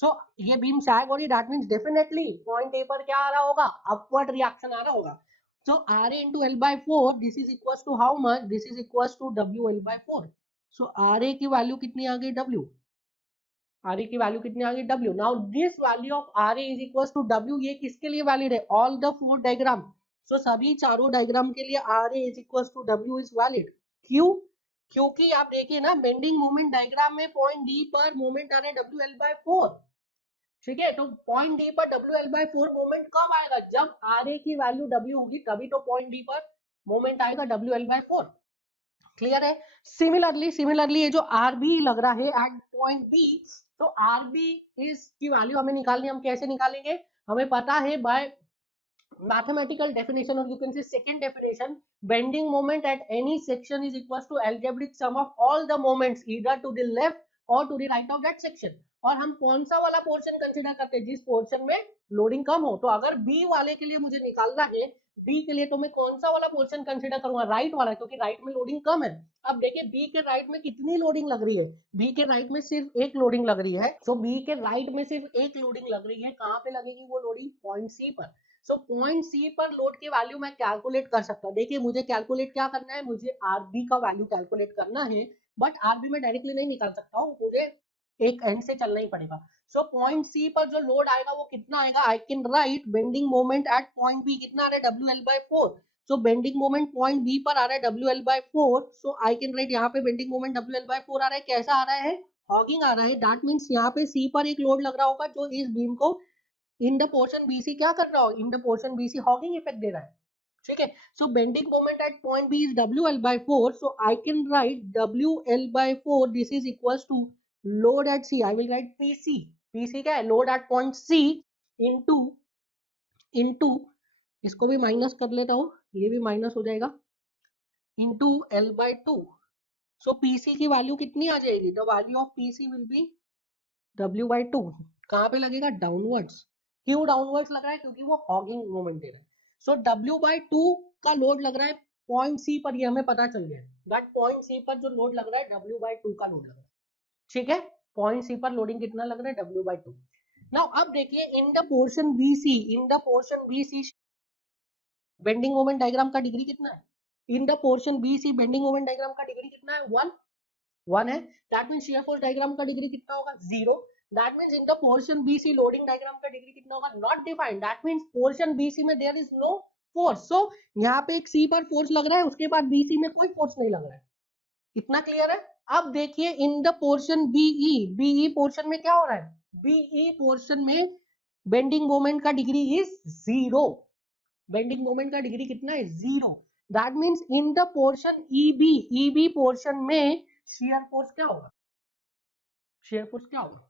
सो ये बीम सैग हो रही. That means definitely point A पर क्या आ रहा होगा? अपवर्ड रिएक्शन आ रहा होगा. So RA into L/4 this is equals to how much? This is equals to WL/4. So RA की वैल्यू कितनी आ गई? W. RA की वैल्यू कितनी आ गई? W. Now this value of RA is equals to W. ये किसके लिए valid है? All the 4 diagram. So सभी चारों डायग्राम के लिए RA is equals to W is valid. क्यों? क्योंकि आप देखिए ना बेंडिंग मोमेंट डायग्राम में पॉइंट D पर मोमेंट आ रहा है WL/4. ठीक है, तो पॉइंट डी पर WL/4 मोमेंट कब आएगा? जब RA की वैल्यू W होगी तभी तो पॉइंट डी पर मोमेंट आएगा WL/4. क्लियर है। सिमिलरली ये जो आर बी लग रहा है एट पॉइंट बी, तो आर बी इस की वैल्यू हमें निकालनी है। हम कैसे निकालेंगे, हमें पता है bye mathematical definition, or you can say second definition, bending moment at any section is equals to algebraic sum of all the moments either to the left or to the right of that section। और हम कौन सा वाला portion consider करते हैं, जिस portion में loading कम हो। तो अगर बी वाले के लिए मुझे निकालना है, बी के लिए तो मैं कौन सा वाला पोर्शन कंसीडर करूंगा, राइट वाला, क्योंकि राइट में लोडिंग कम है। अब देखिए बी के राइट में कितनी लोडिंग लग रही है, बी के राइट में सिर्फ एक लोडिंग लग रही है। तो बी के राइट में सिर्फ एक लोडिंग लग रही है, कहाँ पे लगेगी वो लोडिंग, पॉइंट सी पर। सो पॉइंट सी पर लोड की वैल्यू मैं कैलकुलेट कर सकता हूँ। देखिए मुझे कैलकुलेट क्या करना है, मुझे आरबी का वैल्यू कैलकुलेट करना है, बट आरबी में डायरेक्टली नहीं निकाल सकता हूँ, मुझे एक एंड से चलना ही पड़ेगा। सो पॉइंट सी पर जो लोड आएगा वो कितना आएगा, I can write bending moment at point B कितना आ रहा है, W L by four. So bending moment point B पर आ रहा है W L by four. So I can write यहाँ पे bending moment W L by four आ रहा है, कैसा आ रहा है, हॉगिंग आ रहा है। दैट मीन्स यहाँ पे सी पर एक लोड लग रहा होगा जो इस बीम को इन द पोर्शन बीसी क्या कर रहा हो, in the portion BC hogging effect दे रहा है। ठीक है, so bending moment at point B is W L by four. So I can write W L by four, this is equals to load at C, I will write PC. PC क्या है, load at point C into into इसको भी minus कर लेता हूँ, ये भी minus हो जाएगा, into L by two. So PC की वैल्यू कितनी आ जाएगी, the value of PC will be W by to. कहाँ पे लगेगा, डाउनवर्ड्स। क्यों डाउनवर्ड्स लग रहा है, क्योंकि वो हॉगिंग मोमेंट दे रहा है। सो W बाई टू का लोड लग रहा है पॉइंट सी पर, ये हमें पता चल गया है। बट पॉइंट सी पर जो लोड लग रहा है W बाई टू का लोड लग रहा है। ठीक है, पॉइंट सी पर लोडिंग कितना लग रहा है, W बाई टू। नाउ अब देखिए in the portion BC, in the portion BC bending moment diagram का डिग्री कितना है, in the portion BC bending moment diagram का डिग्री कितना है, 1 है। That means shear force diagram का डिग्री कितना होगा, 0। That means in the portion BC loading diagram का डिग्री कितना होगा, not defined. That means portion BC में देयर इज नो फोर्स। सो यहाँ पे एक C पर फोर्स लग रहा है, उसके बाद BC में कोई फोर्स नहीं लग रहा है। इतना क्लियर है। अब देखिए in the portion BE portion में क्या हो रहा है, BE पोर्शन में बेंडिंग मोमेंट का डिग्री इज 0। बेंडिंग मोमेंट का डिग्री कितना है, 0। That means in the portion EB portion में शियर फोर्स क्या होगा, शेयर फोर्स क्या होगा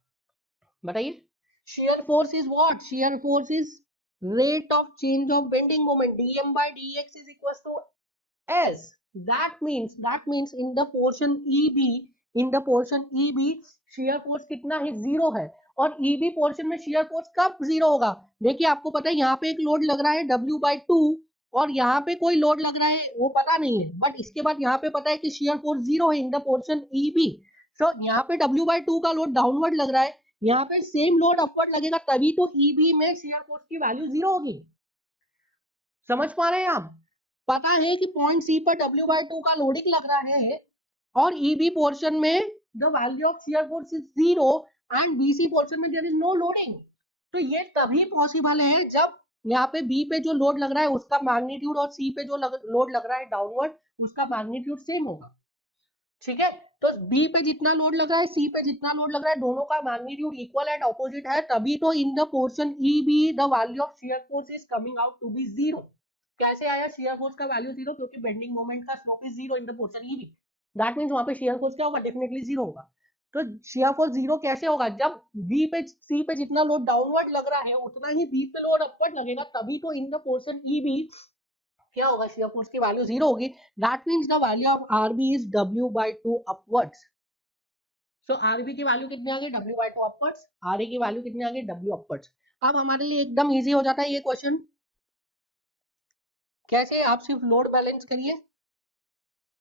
बताइए। Shear force is what, shear force is rate of change of bending moment, dm by dx is equals to s। that means in the portion EB shear force कितना है, 0 है। और EB portion में shear force कब 0 होगा, देखिए आपको पता है यहाँ पे एक लोड लग रहा है W बाई टू, और यहाँ पे कोई लोड लग रहा है वो पता नहीं है, बट इसके बाद यहाँ पे पता है कि शेयर फोर्स 0 है इन द पोर्शन EB। सो यहाँ पे W बाई टू का लोड डाउनवर्ड लग रहा है, यहाँ पे सेम लोड अपवर्ड लगेगा, तभी तो EB में शेयर फोर्स की वैल्यू 0 होगी। समझ पा रहे हैं आप, पता है कि पॉइंट सी पर W बाई टू का लोडिंग लग रहा है, और EB पोर्शन में the value of shear force is 0 and BC portion में देयर इज नो लोडिंग। तो ये तभी पॉसिबल है जब यहाँ पे B पे जो लोड लग रहा है उसका मैग्नीट्यूड और C पे जो लोड लग रहा है डाउनवर्ड उसका मैग्नीट्यूड सेम होगा। ठीक है, तो B पे जितना लोड लग रहा है C पे जितना लोड लग रहा है, दोनों का मैग्नीट्यूड इक्वल एंड ऑपोजिट है, तभी तो in the portion EB the value of shear force is coming out to be 0। कैसे आया शियर फोर्स का वैल्यू 0, क्योंकि बेंडिंग मोमेंट का slope is 0 in the portion EB। That means वहां पे शियर फोर्स क्या होगा, डेफिनेटली 0 होगा। तो शियर फोर्स 0 कैसे होगा, जब B पे C पे जितना लोड डाउनवर्ड लग रहा है उतना ही B पे लोड अपवर्ड लगेगा, तभी तो इन द पोर्शन EB क्या होगा, शियर फोर्स की वैल्यू 0 होगी। That means the value of RB is W by to upwards. So RB की वैल्यू कितनी आ गई, W by to upwards, RA की वैल्यू कितनी आ गई, W अपवर्ड्स। अब हमारे लिए एकदम इजी हो जाता है ये क्वेश्चन। कैसे, आप सिर्फ लोड बैलेंस करिए,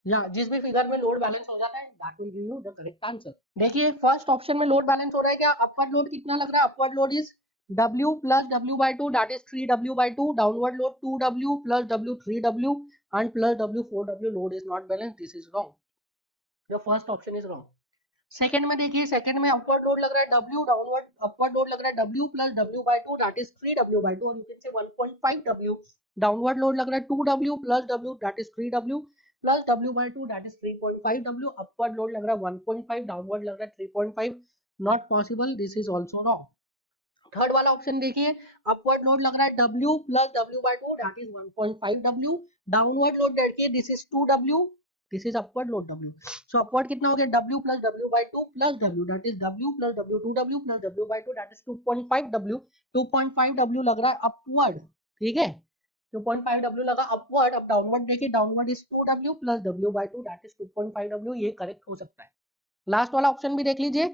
या जिस भी फिगर में लोड बैलेंस हो जाता है that will give you the correct answer. देखिए फर्स्ट ऑप्शन में लोड बैलेंस हो रहा है क्या, अपवर्ड लोड कितना लग रहा है, upward load is W plus W by two that is 3W by to, downward load 2W plus W 3W and plus W 4W, load is not balance, this is wrong, the first option is wrong. Second में देखिए, second में upward load लग रहा है W, downward upward load लग रहा है W plus W by two that is 3W by two, और you can say 1.5W, downward load लग रहा है 2W plus W that is 3W plus W by two that is 3.5W, upward load लग रहा है 1.5, downward लग रहा है 3.5, not possible, this is also wrong. Third वाला ऑप्शन देखिए, अपवर्ड लोड लग रहा है W plus W by two that is 1.5W, downward load देखिए this is 2W this is upward load W. So upward कितना हो गया W plus W by 2 plus W, that is W plus W 2W plus W by 2, that is 2.5 W. 2.5 W लग रहा है upward, ठीक है, 2.5 W लगा upward. अब डाउनवर्ड देखिए, downward is 2W plus W by 2, that is 2.5 W. ये correct हो सकता है. लास्ट वाला ऑप्शन भी देख लीजिए,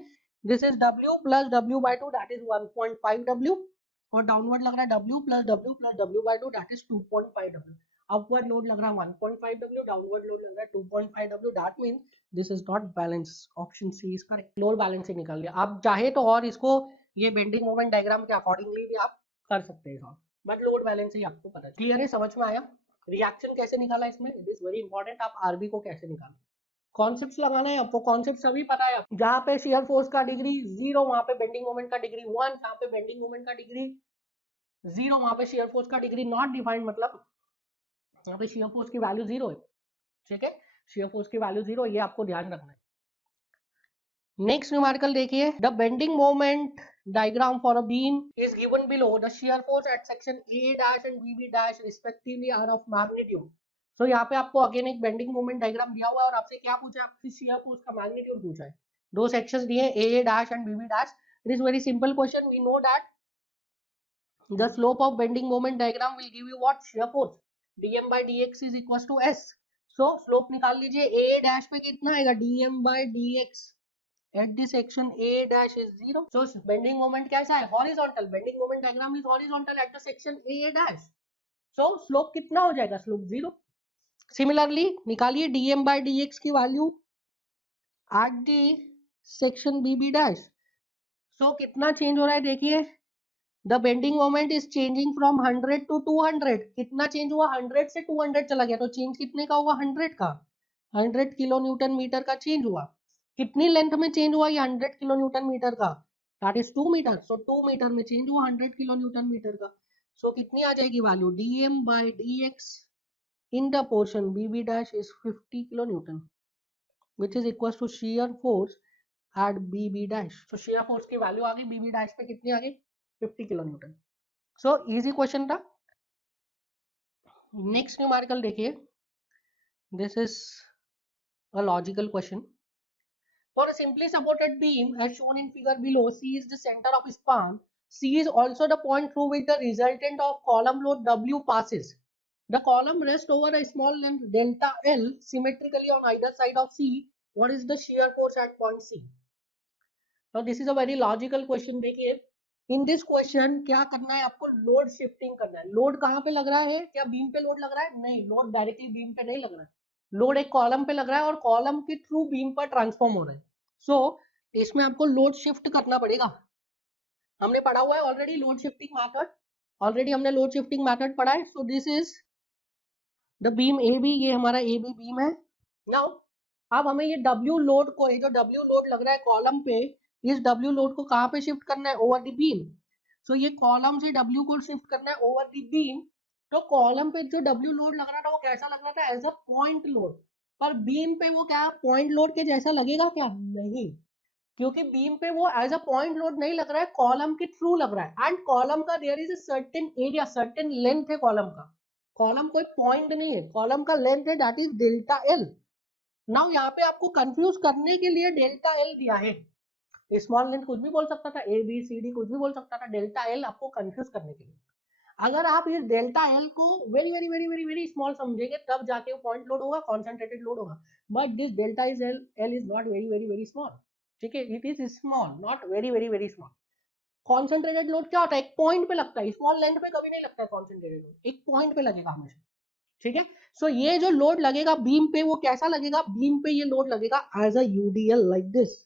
this is W plus W by 2, that is 1.5 W. और डाउनवर्ड लग रहा है W plus W plus W by 2, that is 2.5 W. Upward load लग रहा है 1.5 W, डाउनवर्ड लोड लग रहा है 2.5 W. That means this is not balance. Option C is correct. Load balance से निकाल लिया. आप चाहे तो और इसको ये बेंडिंग मोमेंट डायग्राम के अकॉर्डिंगली भी आप कर सकते हैं, बट लोड बैलेंस ही आपको पता है. क्लियर है, समझ में आया. रिएक्शन कैसे निकाला इसमें, इट इज वेरी इंपॉर्टेंट. आप आरबी को कैसे निकाला, कॉन्सेप्ट्स लगाना है आपको. कॉन्सेप्ट सभी पता है. जहां पे शियर फोर्स का डिग्री 0, वहां पे बेंडिंग मोमेंट का डिग्री 1. जहां पे बेंडिंग मोमेंट का डिग्री 0, वहां पे शियर फोर्स का डिग्री नॉट डिफाइंड, मतलब यहाँ पे शियर फोर्स की वैल्यू 0 है. ठीक है, शियर फोर्स की वैल्यू 0, ये आपको ध्यान रखना है. नेक्स्ट न्यूमेरिकल देखिए, the bending moment diagram for a beam is given below. The shear force at section A dash and BB dash respectively are of magnitude. So यहाँ पे आपको अगेन एक बेंडिंग मोमेंट डायग्राम दिया हुआ है और आपसे क्या पूछा है, आपसे शियर फोर्स का मैग्नीट्यूड पूछा है. दो सेक्शंस दिए A dash and BB dash. It is very simple question. We know that the slope of bending moment diagram will give you what, shear force. dm by dx is equals to s. So slope निकाल लीजिए. A dash पे कितना आएगा, dm by dx at the section A dash is 0. So bending moment कैसा है, horizontal. Bending moment diagram is horizontal at the section A dash. So slope कितना हो जाएगा, slope 0. Similarly निकालिए dm by dx की value at the section BB dash. So कितना change हो रहा है देखिए, the bending moment is changing from 100 to 200. कितना चेंज हुआ, 100 से 200 चला गया, तो चेंज कितने का हुआ, 100 का. 100 किलो न्यूटन मीटर का चेंज हुआ. कितनी लेंथ में चेंज हुआ, ये 100 किलो न्यूटन मीटर का, that is 2 metre. So 2 metre में चेंज हुआ 100 किलो न्यूटन मीटर का. सो कितनी आ जाएगी value, dm by dx in the portion BB dash is 50 kilo Newton, which is equals to shear force at BB dash. So shear force की value आ गई BB dash पे, कितनी आ गई, 50 kilo newton. So easy question था. Next numerical देखिए, this is a logical question. For a simply supported beam as shown in figure below, C is the center of span. C is also the point through which the resultant of column load W passes. The column rests over a small length delta L symmetrically on either side of C. What is the shear force at point C? Now this is a very logical question. देखिए, in this question क्या करना है आपको, load shifting करना है. Load कहाँ पे लग रहा है, क्या बीम पे लोड लग रहा है, नहीं, लोड डायरेक्टली बीम पे नहीं लग रहा है. लोड एक कॉलम पे लग रहा है और कॉलम के थ्रू बीम पर ट्रांसफॉर्म हो रहा है. सो इसमें आपको लोड शिफ्ट करना पड़ेगा. हमने पढ़ा हुआ है already load shifting method, already हमने लोड शिफ्टिंग मेथड पढ़ा है. So this is the beam A B, ये हमारा ए बी बीम है. नाउ अब हमें ये डब्ल्यू लोड को, ये जो डब्ल्यू लोड लग रहा है कॉलम पे, इस डब्ल्यू लोड को कहाँ पे शिफ्ट करना है, ओवर द बीम. सो ये कॉलम से डब्ल्यू को शिफ्ट करना है ओवर द बीम. तो कॉलम पे जो डब्ल्यू लोड लग रहा था वो कैसा लग रहा था, एज अ पॉइंट लोड. पर बीम पे वो क्या पॉइंट लोड के जैसा लगेगा क्या, नहीं, क्योंकि बीम पे वो एज अ पॉइंट लोड नहीं लग रहा है, कॉलम के थ्रू लग रहा है. एंड कॉलम का there is a certain area, certain length है कॉलम का. कॉलम कोई पॉइंट नहीं है, कॉलम का लेंथ है, that is delta L. Now यहाँ पे आपको कंफ्यूज करने के लिए डेल्टा एल दिया है. स्मॉल लेंथ कुछ भी बोल सकता था, ए बी सी डी कुछ भी बोल सकता था, डेल्टा एल आपको कंफ्यूज करने के लिए. अगर आप इस डेल्टा एल को very very very very very small समझेंगे तब जाके वो पॉइंट लोड होगा, कॉन्सेंट्रेटेड लोड होगा. But this delta is L is not very very very small. ठीक है, it is small, not very very very small. Concentrated load क्या होता है, एक पॉइंट पे लगता है. स्मॉल लेंथ पे कभी नहीं लगता है कॉन्सेंट्रेटेड लोड, एक पॉइंट पे लगेगा हमेशा. ठीक है, सो ये जो लोड लगेगा बीम पे वो कैसा लगेगा, बीम पे ये लोड लगेगा as a UDL like this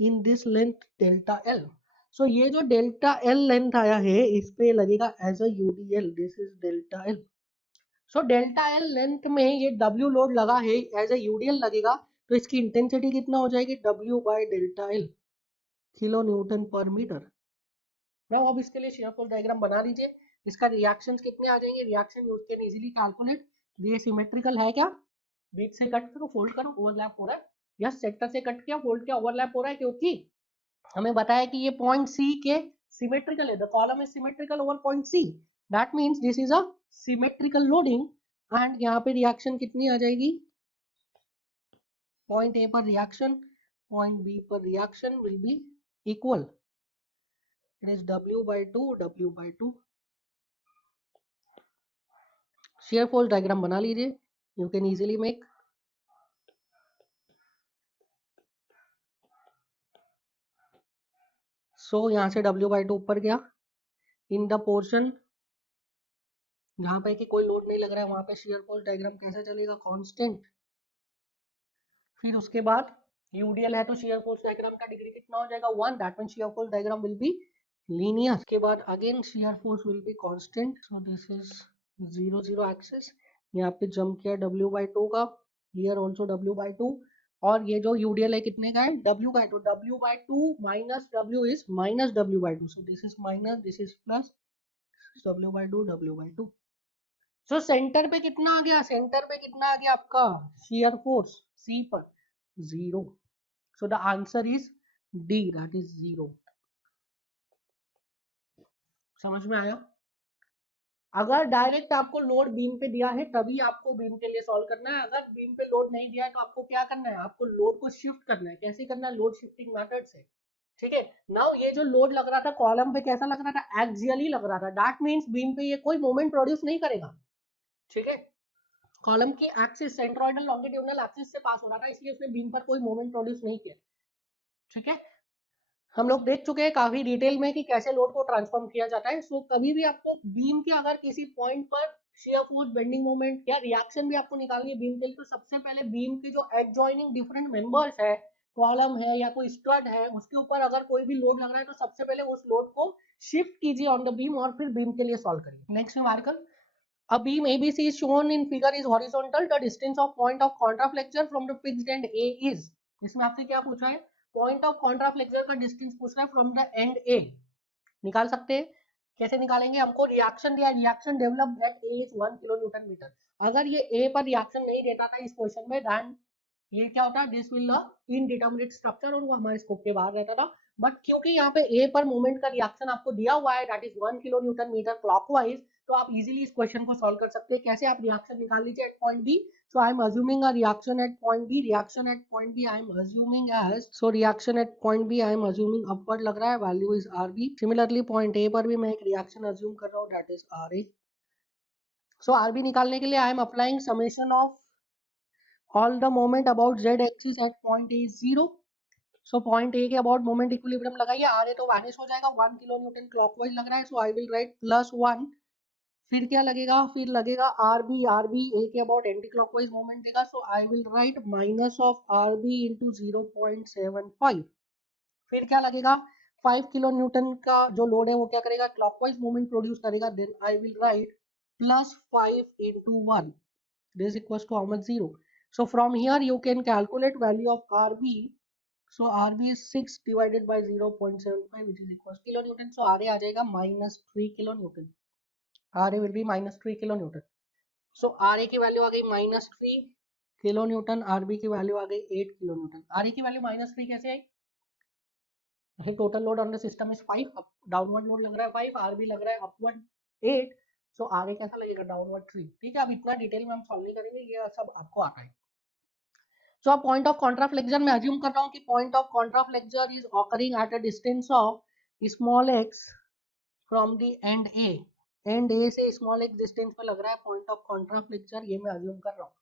in this length delta L. So ये जो डेल्टा एल लेंथ आया है इस पे लगेगा as a UDL, this is delta L. So delta L length में ये डब्ल्यू लोड लगा है, एज अ यूडीएल लगेगा, तो इसकी इंटेंसिटी कितना हो जाएगी, W by delta L, kilo newton per metre. Now अब इसके लिए शेयर फोर्स डायग्राम बना लीजिए. इसका रिएक्शंस कितने आ जाएंगे, reaction use can easily calculate. ये सिमेट्रिकल है क्या, बीच से कट करो, फोल्ड करो, ओवरलैप हो रहा है. यस, सेक्टर से कट किया, फोल्ड किया, ओवरलैप हो रहा है, क्योंकि हमें बताया कि ये पॉइंट सी के सिमेट्रिकल है. The column is symmetrical over point C, that means this is a symmetrical loading. And यहाँ पे रिएक्शन कितनी आ जाएगी, point A per reaction, point B per reaction will be equal. It is W by 2, W by 2. Shear force diagram बना लीजिए. You can easily make. So यहाँ से W by 2 ऊपर गया. In the portion जहाँ पे कि कोई लोड नहीं लग रहा है वहाँ पे shear force diagram कैसे चलेगा? Constant. फिर उसके बाद UDL है तो shear force diagram का डिग्री कितना हो जाएगा? 1. That means shear force diagram will be linear. उसके बाद again shear force will be constant. So this is 0 0 axis. यहाँ पे जंप किया W by 2 का. Here also W by 2. और ये जो UDL है कितने का है? W का है. तो W by 2 minus W is minus W by 2. So this is minus, this is plus. W by 2, W by 2. So centre पे कितना आ गया? सेंटर पे कितना आ गया आपका shear force? C पर 0. So the answer is D, that is 0. समझ में आया? अगर डायरेक्ट आपको लोड बीम पे दिया है तभी आपको बीम के लिए सॉल्व करना है. अगर बीम पे लोड नहीं दिया है तो आपको क्या करना है? आपको लोड को शिफ्ट करना है. कैसे करना है? लोड शिफ्टिंग मेथड से. ठीक है. नाउ ये जो लोड लग रहा था कॉलम पे कैसा लग रहा था? एक्सियली लग रहा था. दैट मींस बीम पे ये कोई मोमेंट प्रोड्यूस नहीं करेगा. ठीक है. कॉलम की एक्सिस सेंट्रोइडल लॉन्गिट्यूडिनल एक्सिस से पास हो रहा था इसलिए उसने बीम पर कोई मोमेंट प्रोड्यूस नहीं किया. ठीक है. हम लोग देख चुके हैं काफी डिटेल में कि कैसे लोड को ट्रांसफॉर्म किया जाता है. सो कभी भी आपको बीम के अगर किसी पॉइंट पर शियर फोर्स, बेंडिंग मोमेंट या रिएक्शन भी आपको निकालनी है बीम के लिए तो सबसे पहले बीम के जो एडजॉइनिंग डिफरेंट मेंबर्स है, कॉलम है या कोई स्टड है, उसके ऊपर अगर कोई भी लोड लग रहा है तो सबसे पहले उस लोड को शिफ्ट कीजिए ऑन द बीम और फिर बीम के लिए सॉल्व करिए. Next numerical. A beam ABC is shown in figure is horizontal. The distance of point of contraflexure from the fixed end A is. इसमें आपसे क्या पूछा है? Point of contraflexure का distance पूछ रहा है from the end A. निकाल सकते हैं. कैसे निकालेंगे? हमको रिएक्शन दिया. Reaction develop at A is 1 kilonewton metre. अगर ये A पर रिएक्शन नहीं देता था इस क्वेश्चन में then ये क्या होता है? दिस विल इनडिटरमिनेट स्ट्रक्चर और वो हमारे स्कोप के बाहर रहता था. बट क्योंकि यहाँ पे A पर मोमेंट का रिएक्शन आपको दिया हुआ है that is 1 kilonewton metre clockwise, तो आप इजीली इस क्वेश्चन को सॉल्व कर सकते हैं. कैसे? आप रिएक्शन निकाल लीजिए at point B. So I am assuming a reaction at point B. Reaction at point B I am assuming as, so reaction at point B I am assuming upward लग रहा है. Value is RB. Similarly point A पर भी मैं एक reaction assume कर रहा हूँ दैट इज आर ए. सो आरबी निकालने के लिए I am applying summation of all the moment about z axis at point A is 0. So point A के about moment equilibrium लगाइए. आर ए तो वैनिश हो जाएगा. 1 किलो न्यूटन क्लॉकवाइज लग रहा है. सो आई विल राइट +1. फिर क्या लगेगा? फिर लगेगा आरबी. आरबी ए के अबाउट एंटी क्लॉकवाइज मोमेंट देगा. So I will write minus of RB into 0.75. फिर क्या लगेगा? 5 किलो न्यूटन का जो लोड है वो क्या करेगा? क्लॉकवाइज मोमेंट प्रोड्यूस करेगा. Then I will write +5 into 1. This equals to how much? 0. So from here you can calculate value of RB. So RB is 6 divided by 0.75 which is equals kilonewton. So RA आ जाएगा -3 kilonewton. RA will be -3 kilonewton. So RA की value आ गई -3 kilonewton. RB की value आ गई 8 kilonewton. RA की value -3 कैसे आई? Total load on the system is 5. अब डाउनवर्ड लोड लग रहा है 5, RB लग रहा है अपवर्ड 8. सो RA कैसा लगेगा? डाउनवर्ड 3. ठीक है. अब इतना डिटेल में हम सॉल्व नहीं करेंगे, ये सब आपको आता है. So अब पॉइंट ऑफ कॉन्ट्राफ्लेक्शन में अज्यूम कर रहा हूँ कि point of contraflexure is occurring at a distance of small x from the end A. And A से स्मॉल x डिस्टेंस पे लग रहा है पॉइंट ऑफ कॉन्ट्राफ्लेक्चर. ये मैं अज्यूम कर रहा हूँ.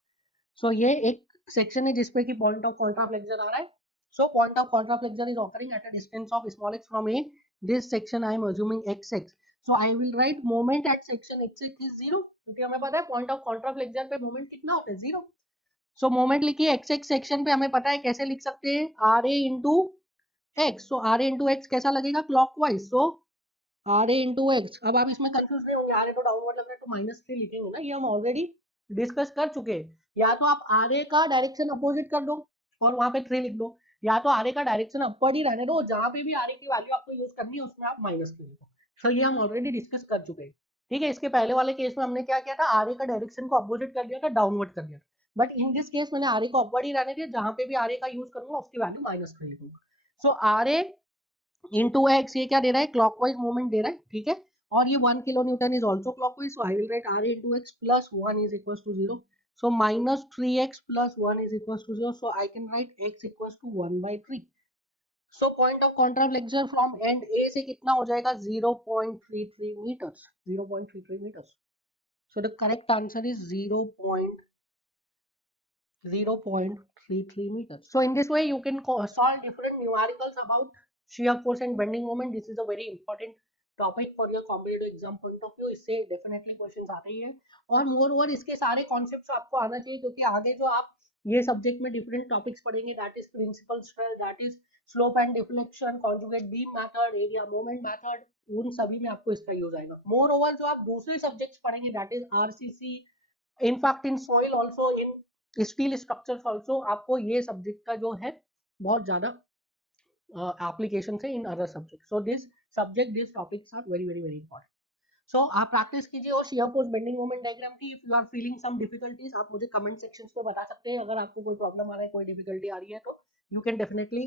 सो ये एक सेक्शन है जिसपे कि पॉइंट ऑफ कॉन्ट्राफ्लेक्चर आ रहा है. So point of contraflexure is occurring at a distance of small x from A. This section I am assuming xx. So I will write moment at section xx is 0 क्योंकि हमें पता है point of contraflexure पे moment कितना होता है? 0. सो moment लिखिए एक्स सेक्शन पे. हमें पता है कैसे लिख सकते हैं? R A into x. So R A into x कैसा लगेगा? Clockwise. So R A into x. अब आप इसमें कंफ्यूज नहीं होंगे. आर ए तो डाउनवर्ड लग रहा है तो -3 लिखेंगे ना. ये हम ऑलरेडी डिस्कस कर चुके हैं. या तो आप आर ए का डायरेक्शन अपोजिट कर दो और वहां पे 3 लिख दो, या तो आर ए का डायरेक्शन अपवर्ड ही रहने दो. जहां पे भी आर ए की वैल्यू आपको यूज करनी है उसमें आप -3 लिखो. सो ये हम ऑलरेडी डिस्कस कर चुके हैं. ठीक है. इसके पहले वाले केस में हमने क्या किया था? आर ए का डायरेक्शन को अपोजिट कर दिया था, डाउनवर्ड कर दिया था. बट इन दिस केस मैंने आर ए को अपवर्ड ही रहने दिया. जहां पे भी आर ए का यूज करूंगा उसकी वैल्यू -3 लिखूंगा. सो आर ए इंटू एक्स ये क्या दे रहा है? क्लॉकवाइज मूवमेंट दे रहा है. ठीक है. और ये 1 kilo newton is also clockwise. So I will write R A into x +1 is equal to 0. So minus 3x plus 1 is equals to 0. So I can write x equals to 1 by 3. So point of contraflexion from end A से कितना हो जाएगा 0.33 meters. 0.33 meters. So the correct answer is 0.33 meters. So in this way you can solve different numericals about shear force and bending moment. This is a very important topic for your competitive exam point of view. इससे definitely questions आते ही हैं और more over इसके सारे concepts आपको आना चाहिए क्योंकि आगे जो आप ये सब्जेक्ट में डिफरेंट टॉपिक्स पढ़ेंगे that is principal stress, that is slope and deflection, conjugate beam method, area moment method, उन सभी में आपको इसका यूज आएगा. मोर ओवर जो आप दूसरे सब्जेक्ट्स पढ़ेंगे that is RCC, in fact in soil also, in steel structures also, आपको ये सब्जेक्ट का जो है बहुत ज्यादा application है in other subjects. So this subject, these topics are very important. So आप प्रैक्टिस कीजिए और shear force bending moment diagram की. if you are feeling some difficulties आप मुझे comment sections में बता सकते हैं. अगर आपको कोई प्रॉब्लम आ रहा है, कोई डिफिकल्टी आ रही है तो you can definitely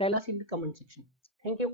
tell us in the comment section. Thank you.